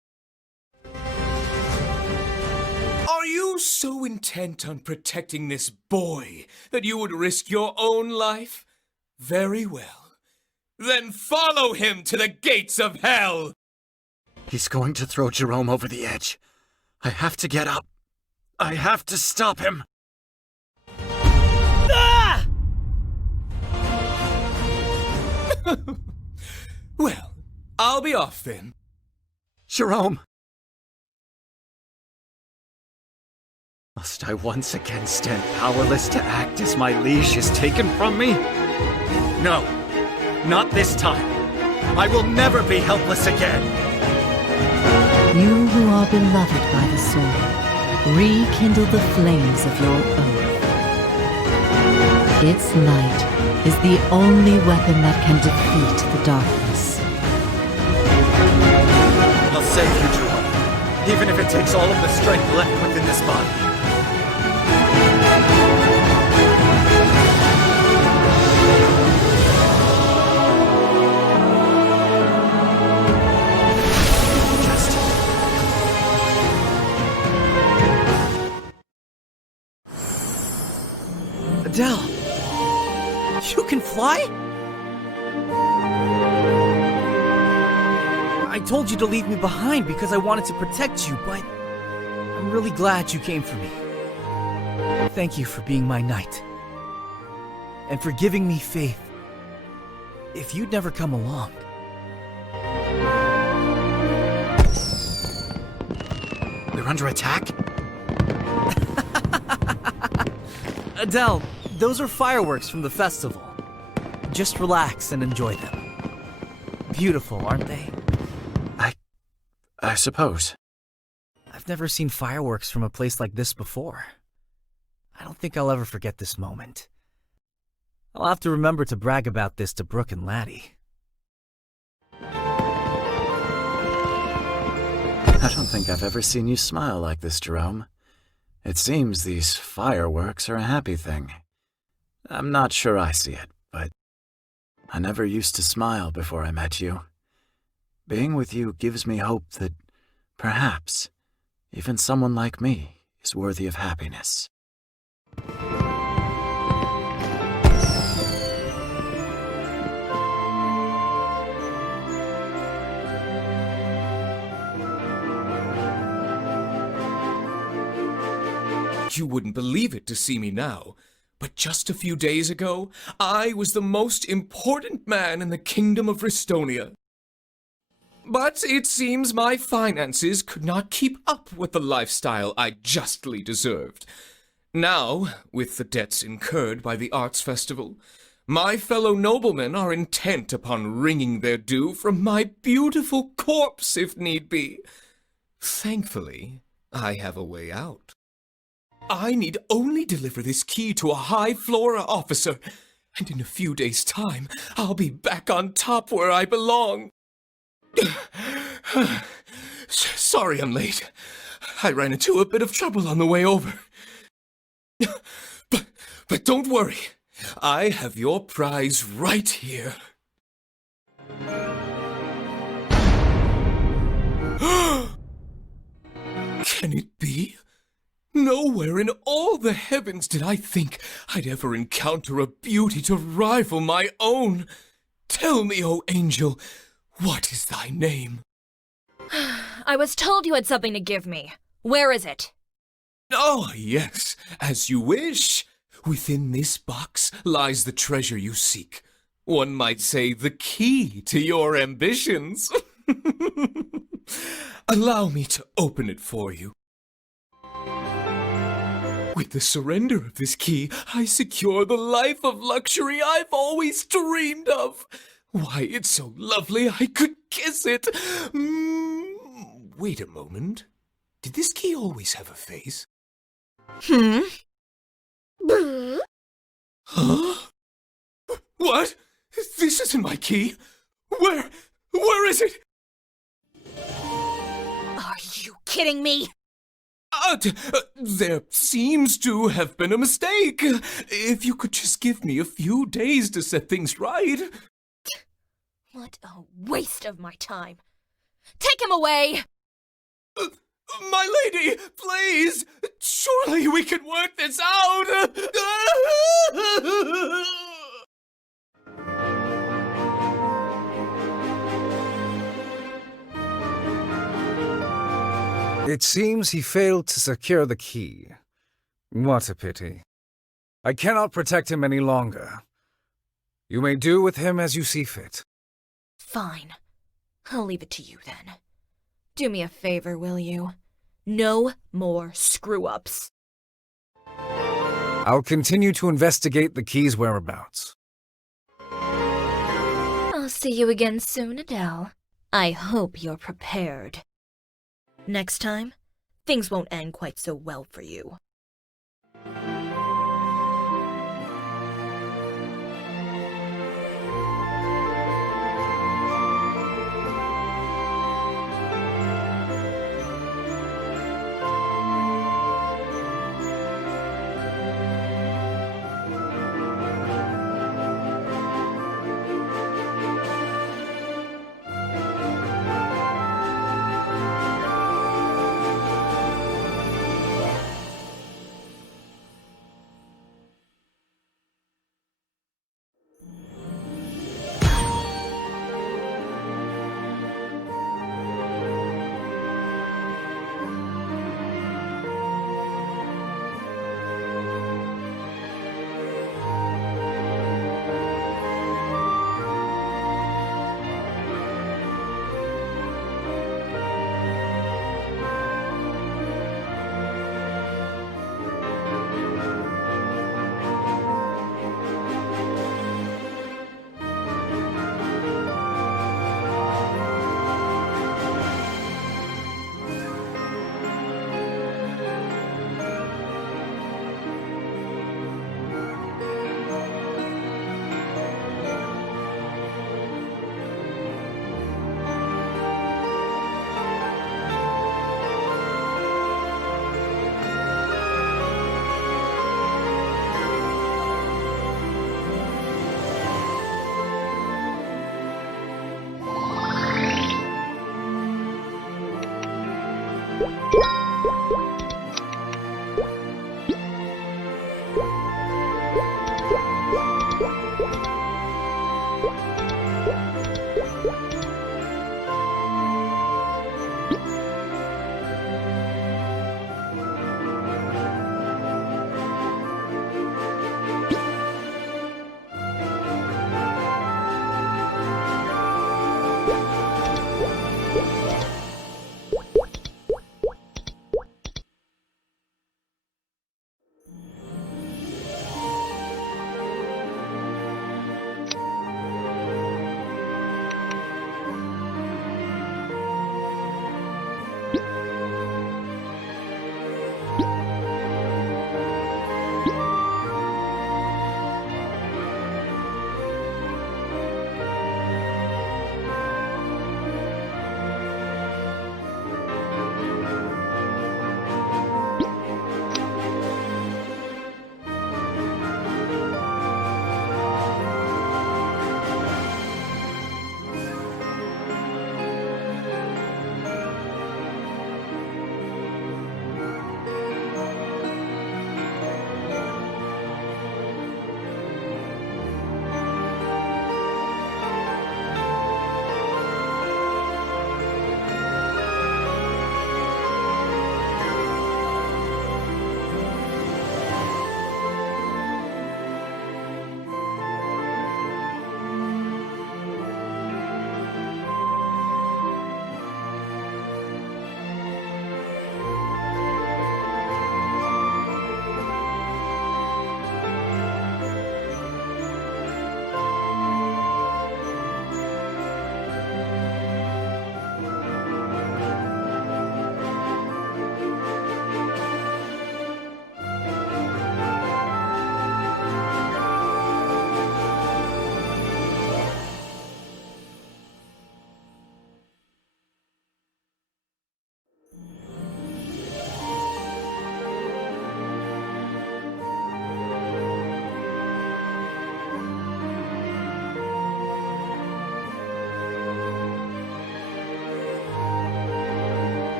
Are you so intent on protecting this boy that you would risk your own life? Very well. Then follow him to the gates of hell! He's going to throw Jerome over the edge. I have to get up. I have to stop him. Ah! Well, I'll be off then. Jerome! Must I once again stand powerless to act as my liege is taken from me? No, not this time. I will never be helpless again. You who are beloved by the sword, rekindle the flames of your oath. Its light is the only weapon that can defeat the darkness. I'll save you, Jerome, even if it takes all of the strength left within this body. fly? I told you to leave me behind because I wanted to protect you, but I'm really glad you came for me. Thank you for being my knight. And for giving me faith. If you'd never come along... We're under attack? Adele, those are fireworks from the festival. Just relax and enjoy them. Beautiful, aren't they? I suppose. I've never seen fireworks from a place like this before. I don't think I'll ever forget this moment. I'll have to remember to brag about this to Brooke and Laddie. I don't think I've ever seen you smile like this, Jerome. It seems these fireworks are a happy thing. I'm not sure I see it, but I never used to smile before I met you. Being with you gives me hope that perhaps even someone like me is worthy of happiness. You wouldn't believe it to see me now, but just a few days ago, I was the most important man in the kingdom of Ristonia. But it seems my finances could not keep up with the lifestyle I justly deserved. Now, with the debts incurred by the Arts Festival, my fellow noblemen are intent upon wringing their due from my beautiful corpse if need be. Thankfully, I have a way out. I need only deliver this key to a high Flora officer, and in a few days' time, I'll be back on top where I belong. Sorry I'm late. I ran into a bit of trouble on the way over. But don't worry. I have your prize right here. Can it be? Nowhere in all the heavens did I think I'd ever encounter a beauty to rival my own. Tell me, O angel, what is thy name? I was told you had something to give me. Where is it? Oh, yes, as you wish. Within this box lies the treasure you seek. One might say the key to your ambitions. Allow me to open it for you. With the surrender of this key, I secure the life of luxury I've always dreamed of. Why, it's so lovely I could kiss it. Wait a moment. Did this key always have a face? Boo. Huh? What? This isn't my key. Where is it? Are you kidding me? There seems to have been a mistake. If you could just give me a few days to set things right. What a waste of my time. Take him away! My lady, please! Surely we can work this out! It seems he failed to secure the key. What a pity. I cannot protect him any longer. You may do with him as you see fit. Fine. I'll leave it to you then. Do me a favor, will you? No more screw-ups. I'll continue to investigate the key's whereabouts. I'll see you again soon, Adele. I hope you're prepared. Next time, things won't end quite so well for you.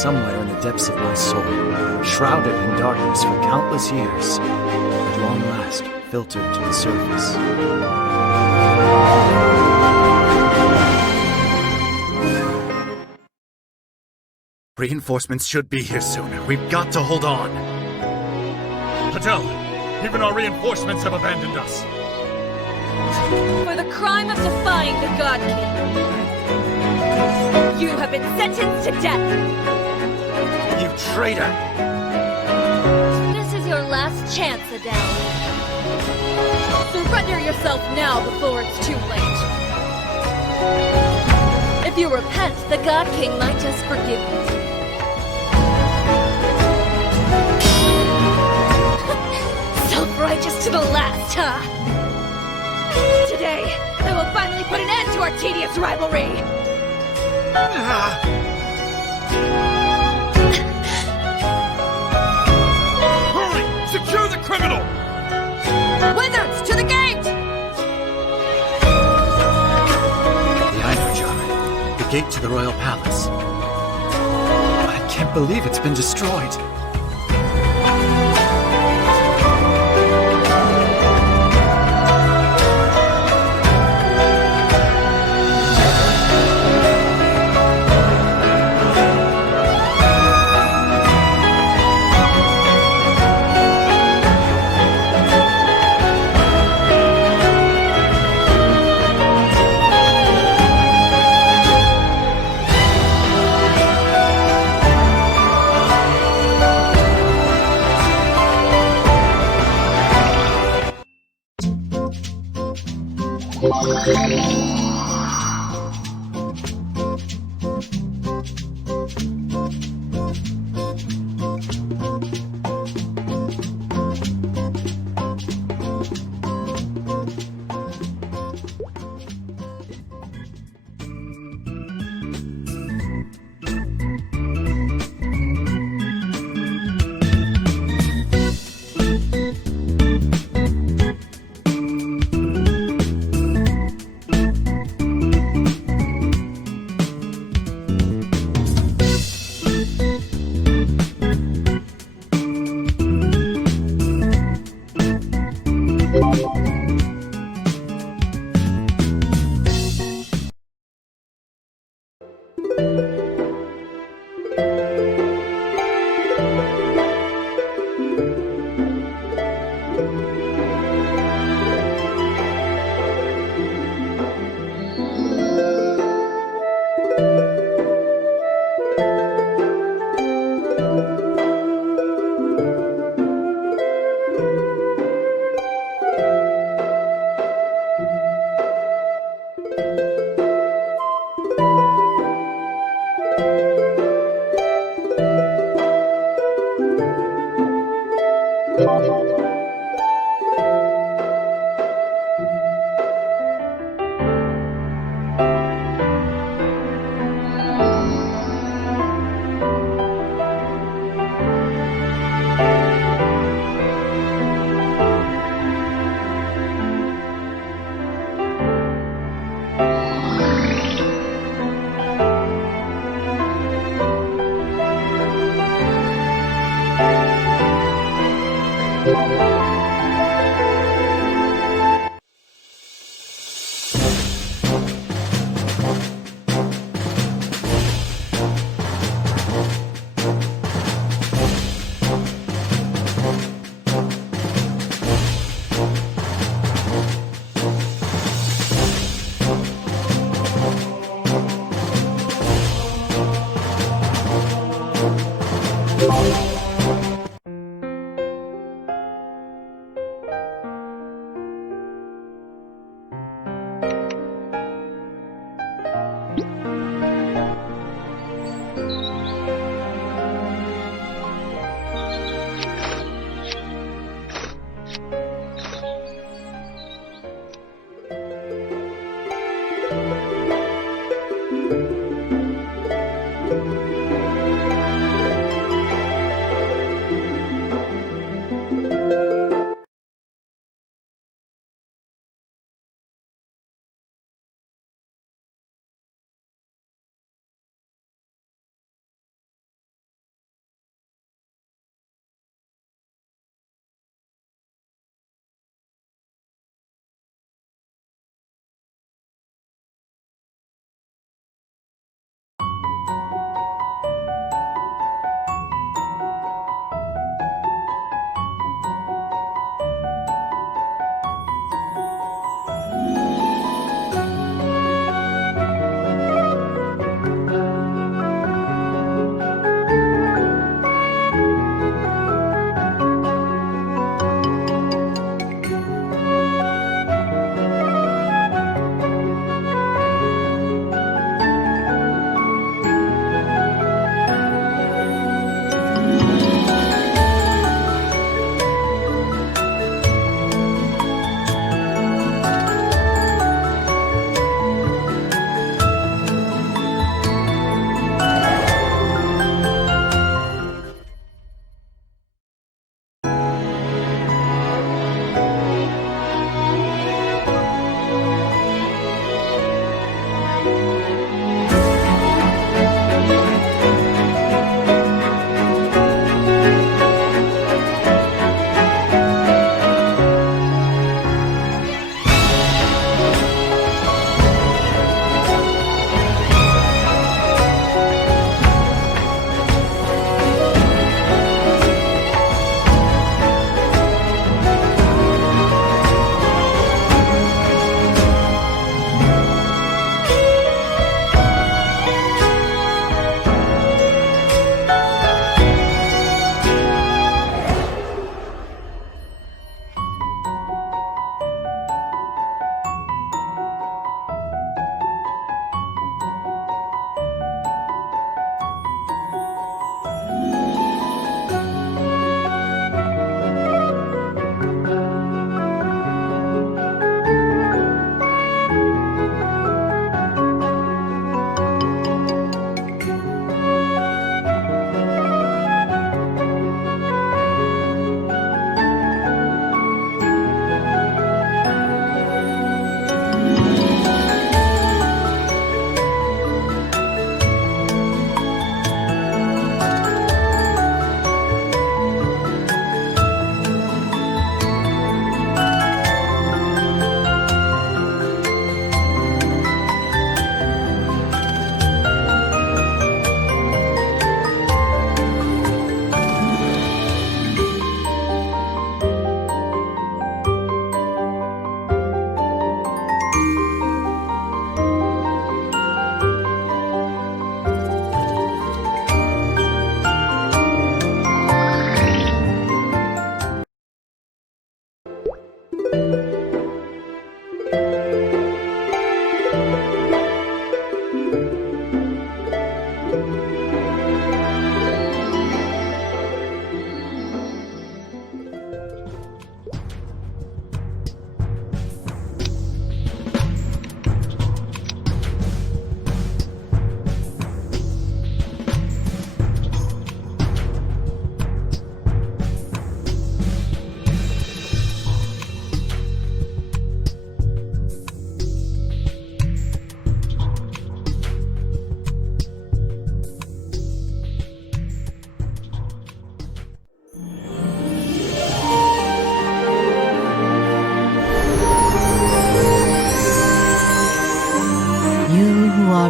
somewhere in the depths of my soul, shrouded in darkness for countless years, at long last filtered to the surface. Reinforcements should be here soon. We've got to hold on. Adele, even our reinforcements have abandoned us. For the crime of defying the God King, you have been sentenced to death. You traitor! This is your last chance, Adele. Surrender yourself now before it's too late. If you repent, the God King might just forgive you. Self-righteous to the last, huh? Today, I will finally put an end to our tedious rivalry! Hurry! Secure the criminal! Wizards, to the gate! gate to the royal palace. I can't believe it's been destroyed.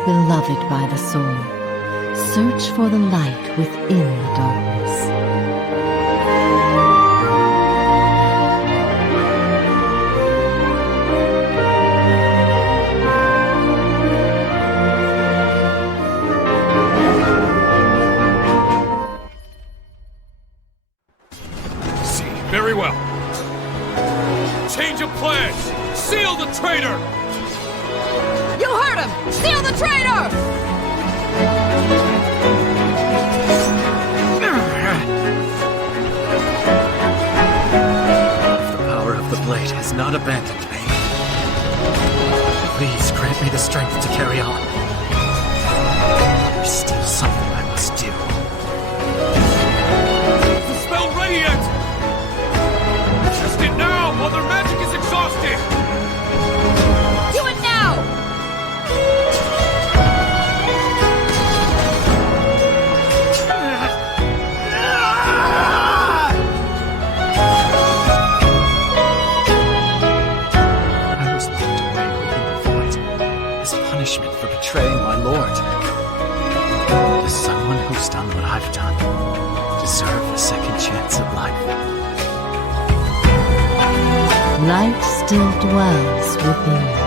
are beloved by the soul, search for the light within the darkness. See, very well. Change of plans! Seal the traitor! You heard him! Seal the traitor! If the power of the blade has not abandoned me, please grant me the strength to carry on. There's still something I must do. Is the spell ready yet? Test it now while their magic is exhausted! Do it now! I was locked away within the void as punishment for betraying my lord. Does someone who's done what I've done deserve a second chance at life? Light still dwells within you.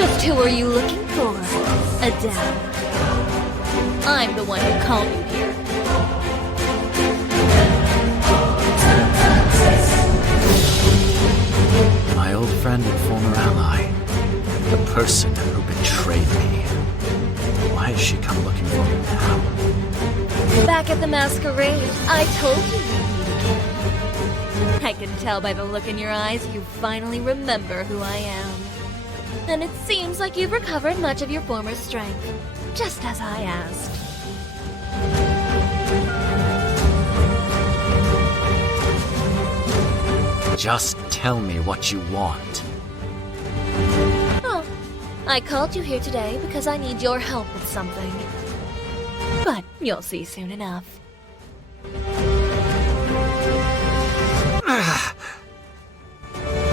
Just who are you looking for, Adele? I'm the one who called you here. My old friend and former ally. The person who betrayed me. Why has she come looking for me now? Back at the masquerade, I told you you'd meet again. I can tell by the look in your eyes you finally remember who I am. And it seems like you've recovered much of your former strength, just as I asked. Just tell me what you want. Oh, I called you here today because I need your help with something. But you'll see soon enough.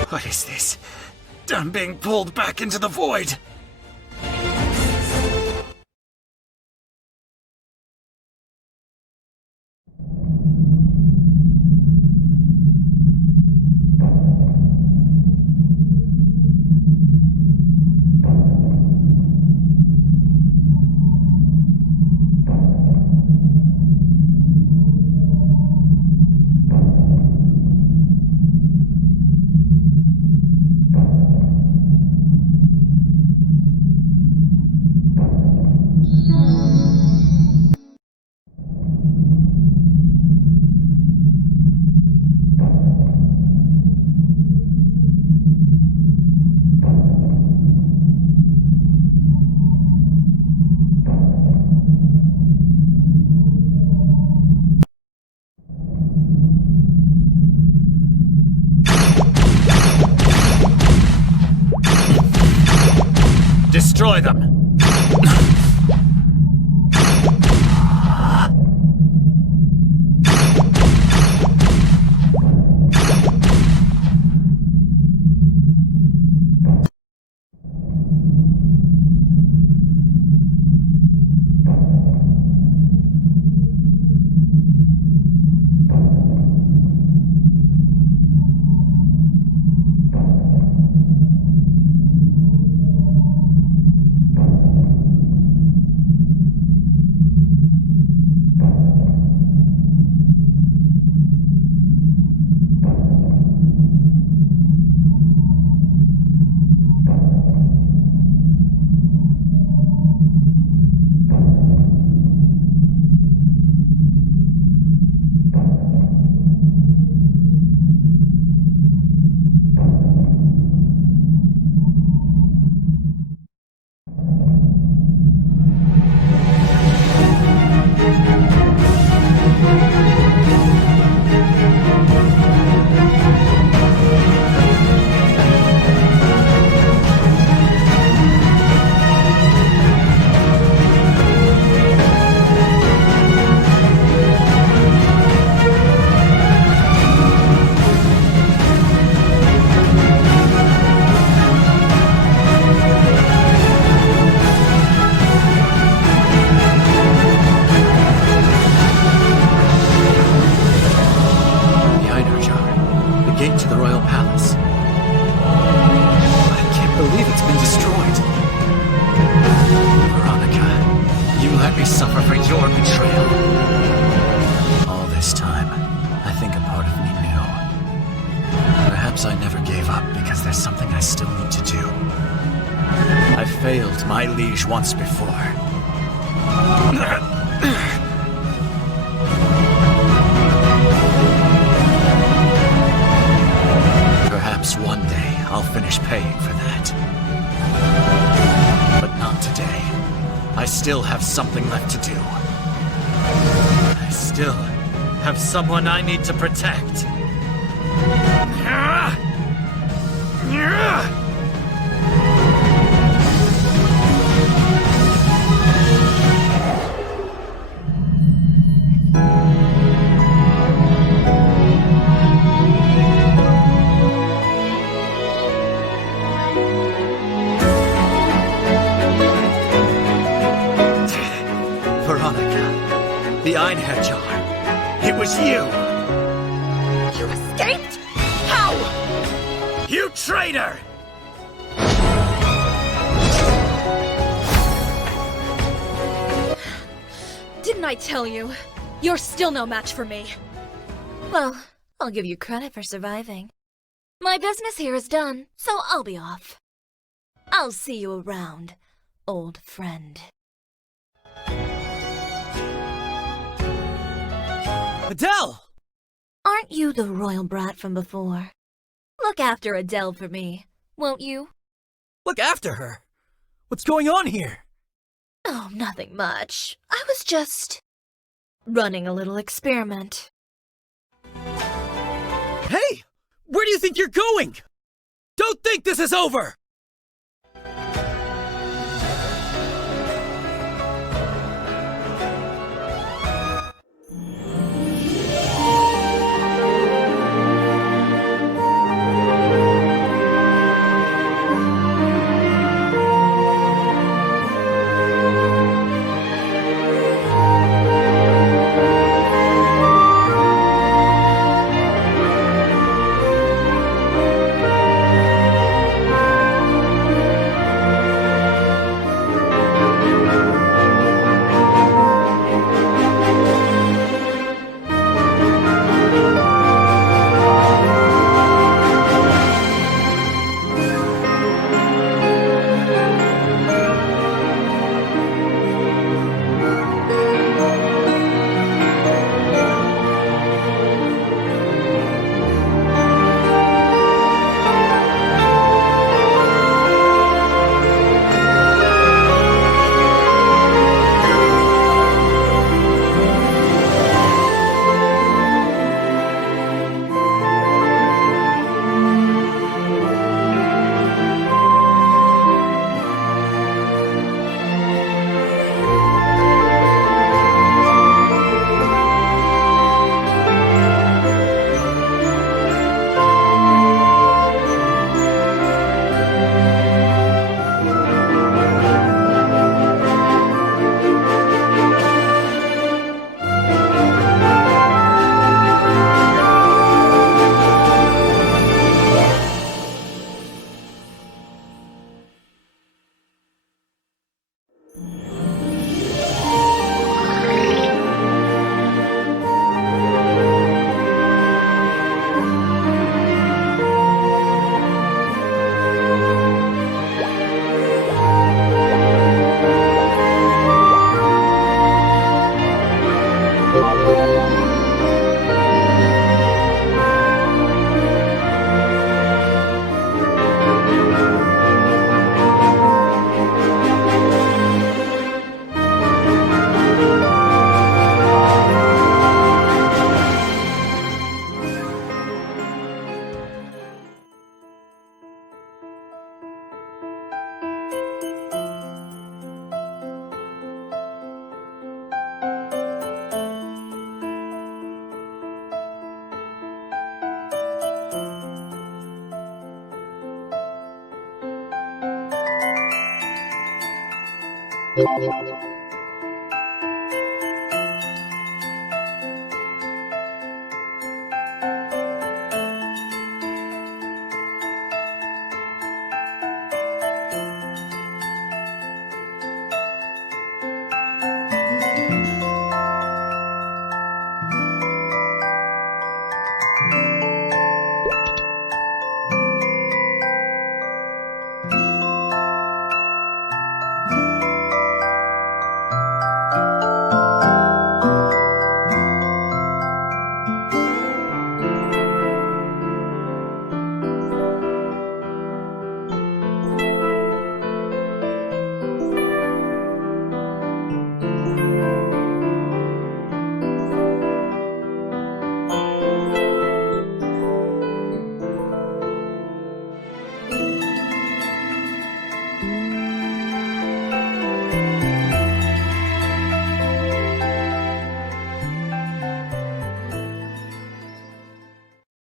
What is this? I'm being pulled back into the void. Destroy them! up because there's something I still need to do. I failed my liege once before. Perhaps one day I'll finish paying for that. But not today. I still have something left to do. I still have someone I need to protect. Veronica, the Einherjar jar. It was you! You escaped? How? You traitor! Didn't I tell you? You're still no match for me. Well, I'll give you credit for surviving. My business here is done, so I'll be off. I'll see you around, old friend. Adele! Aren't you the royal brat from before? Look after Adele for me, won't you? Look after her. What's going on here? Oh, nothing much. I was just running a little experiment. Hey! Where do you think you're going? Don't think this is over! Thank you.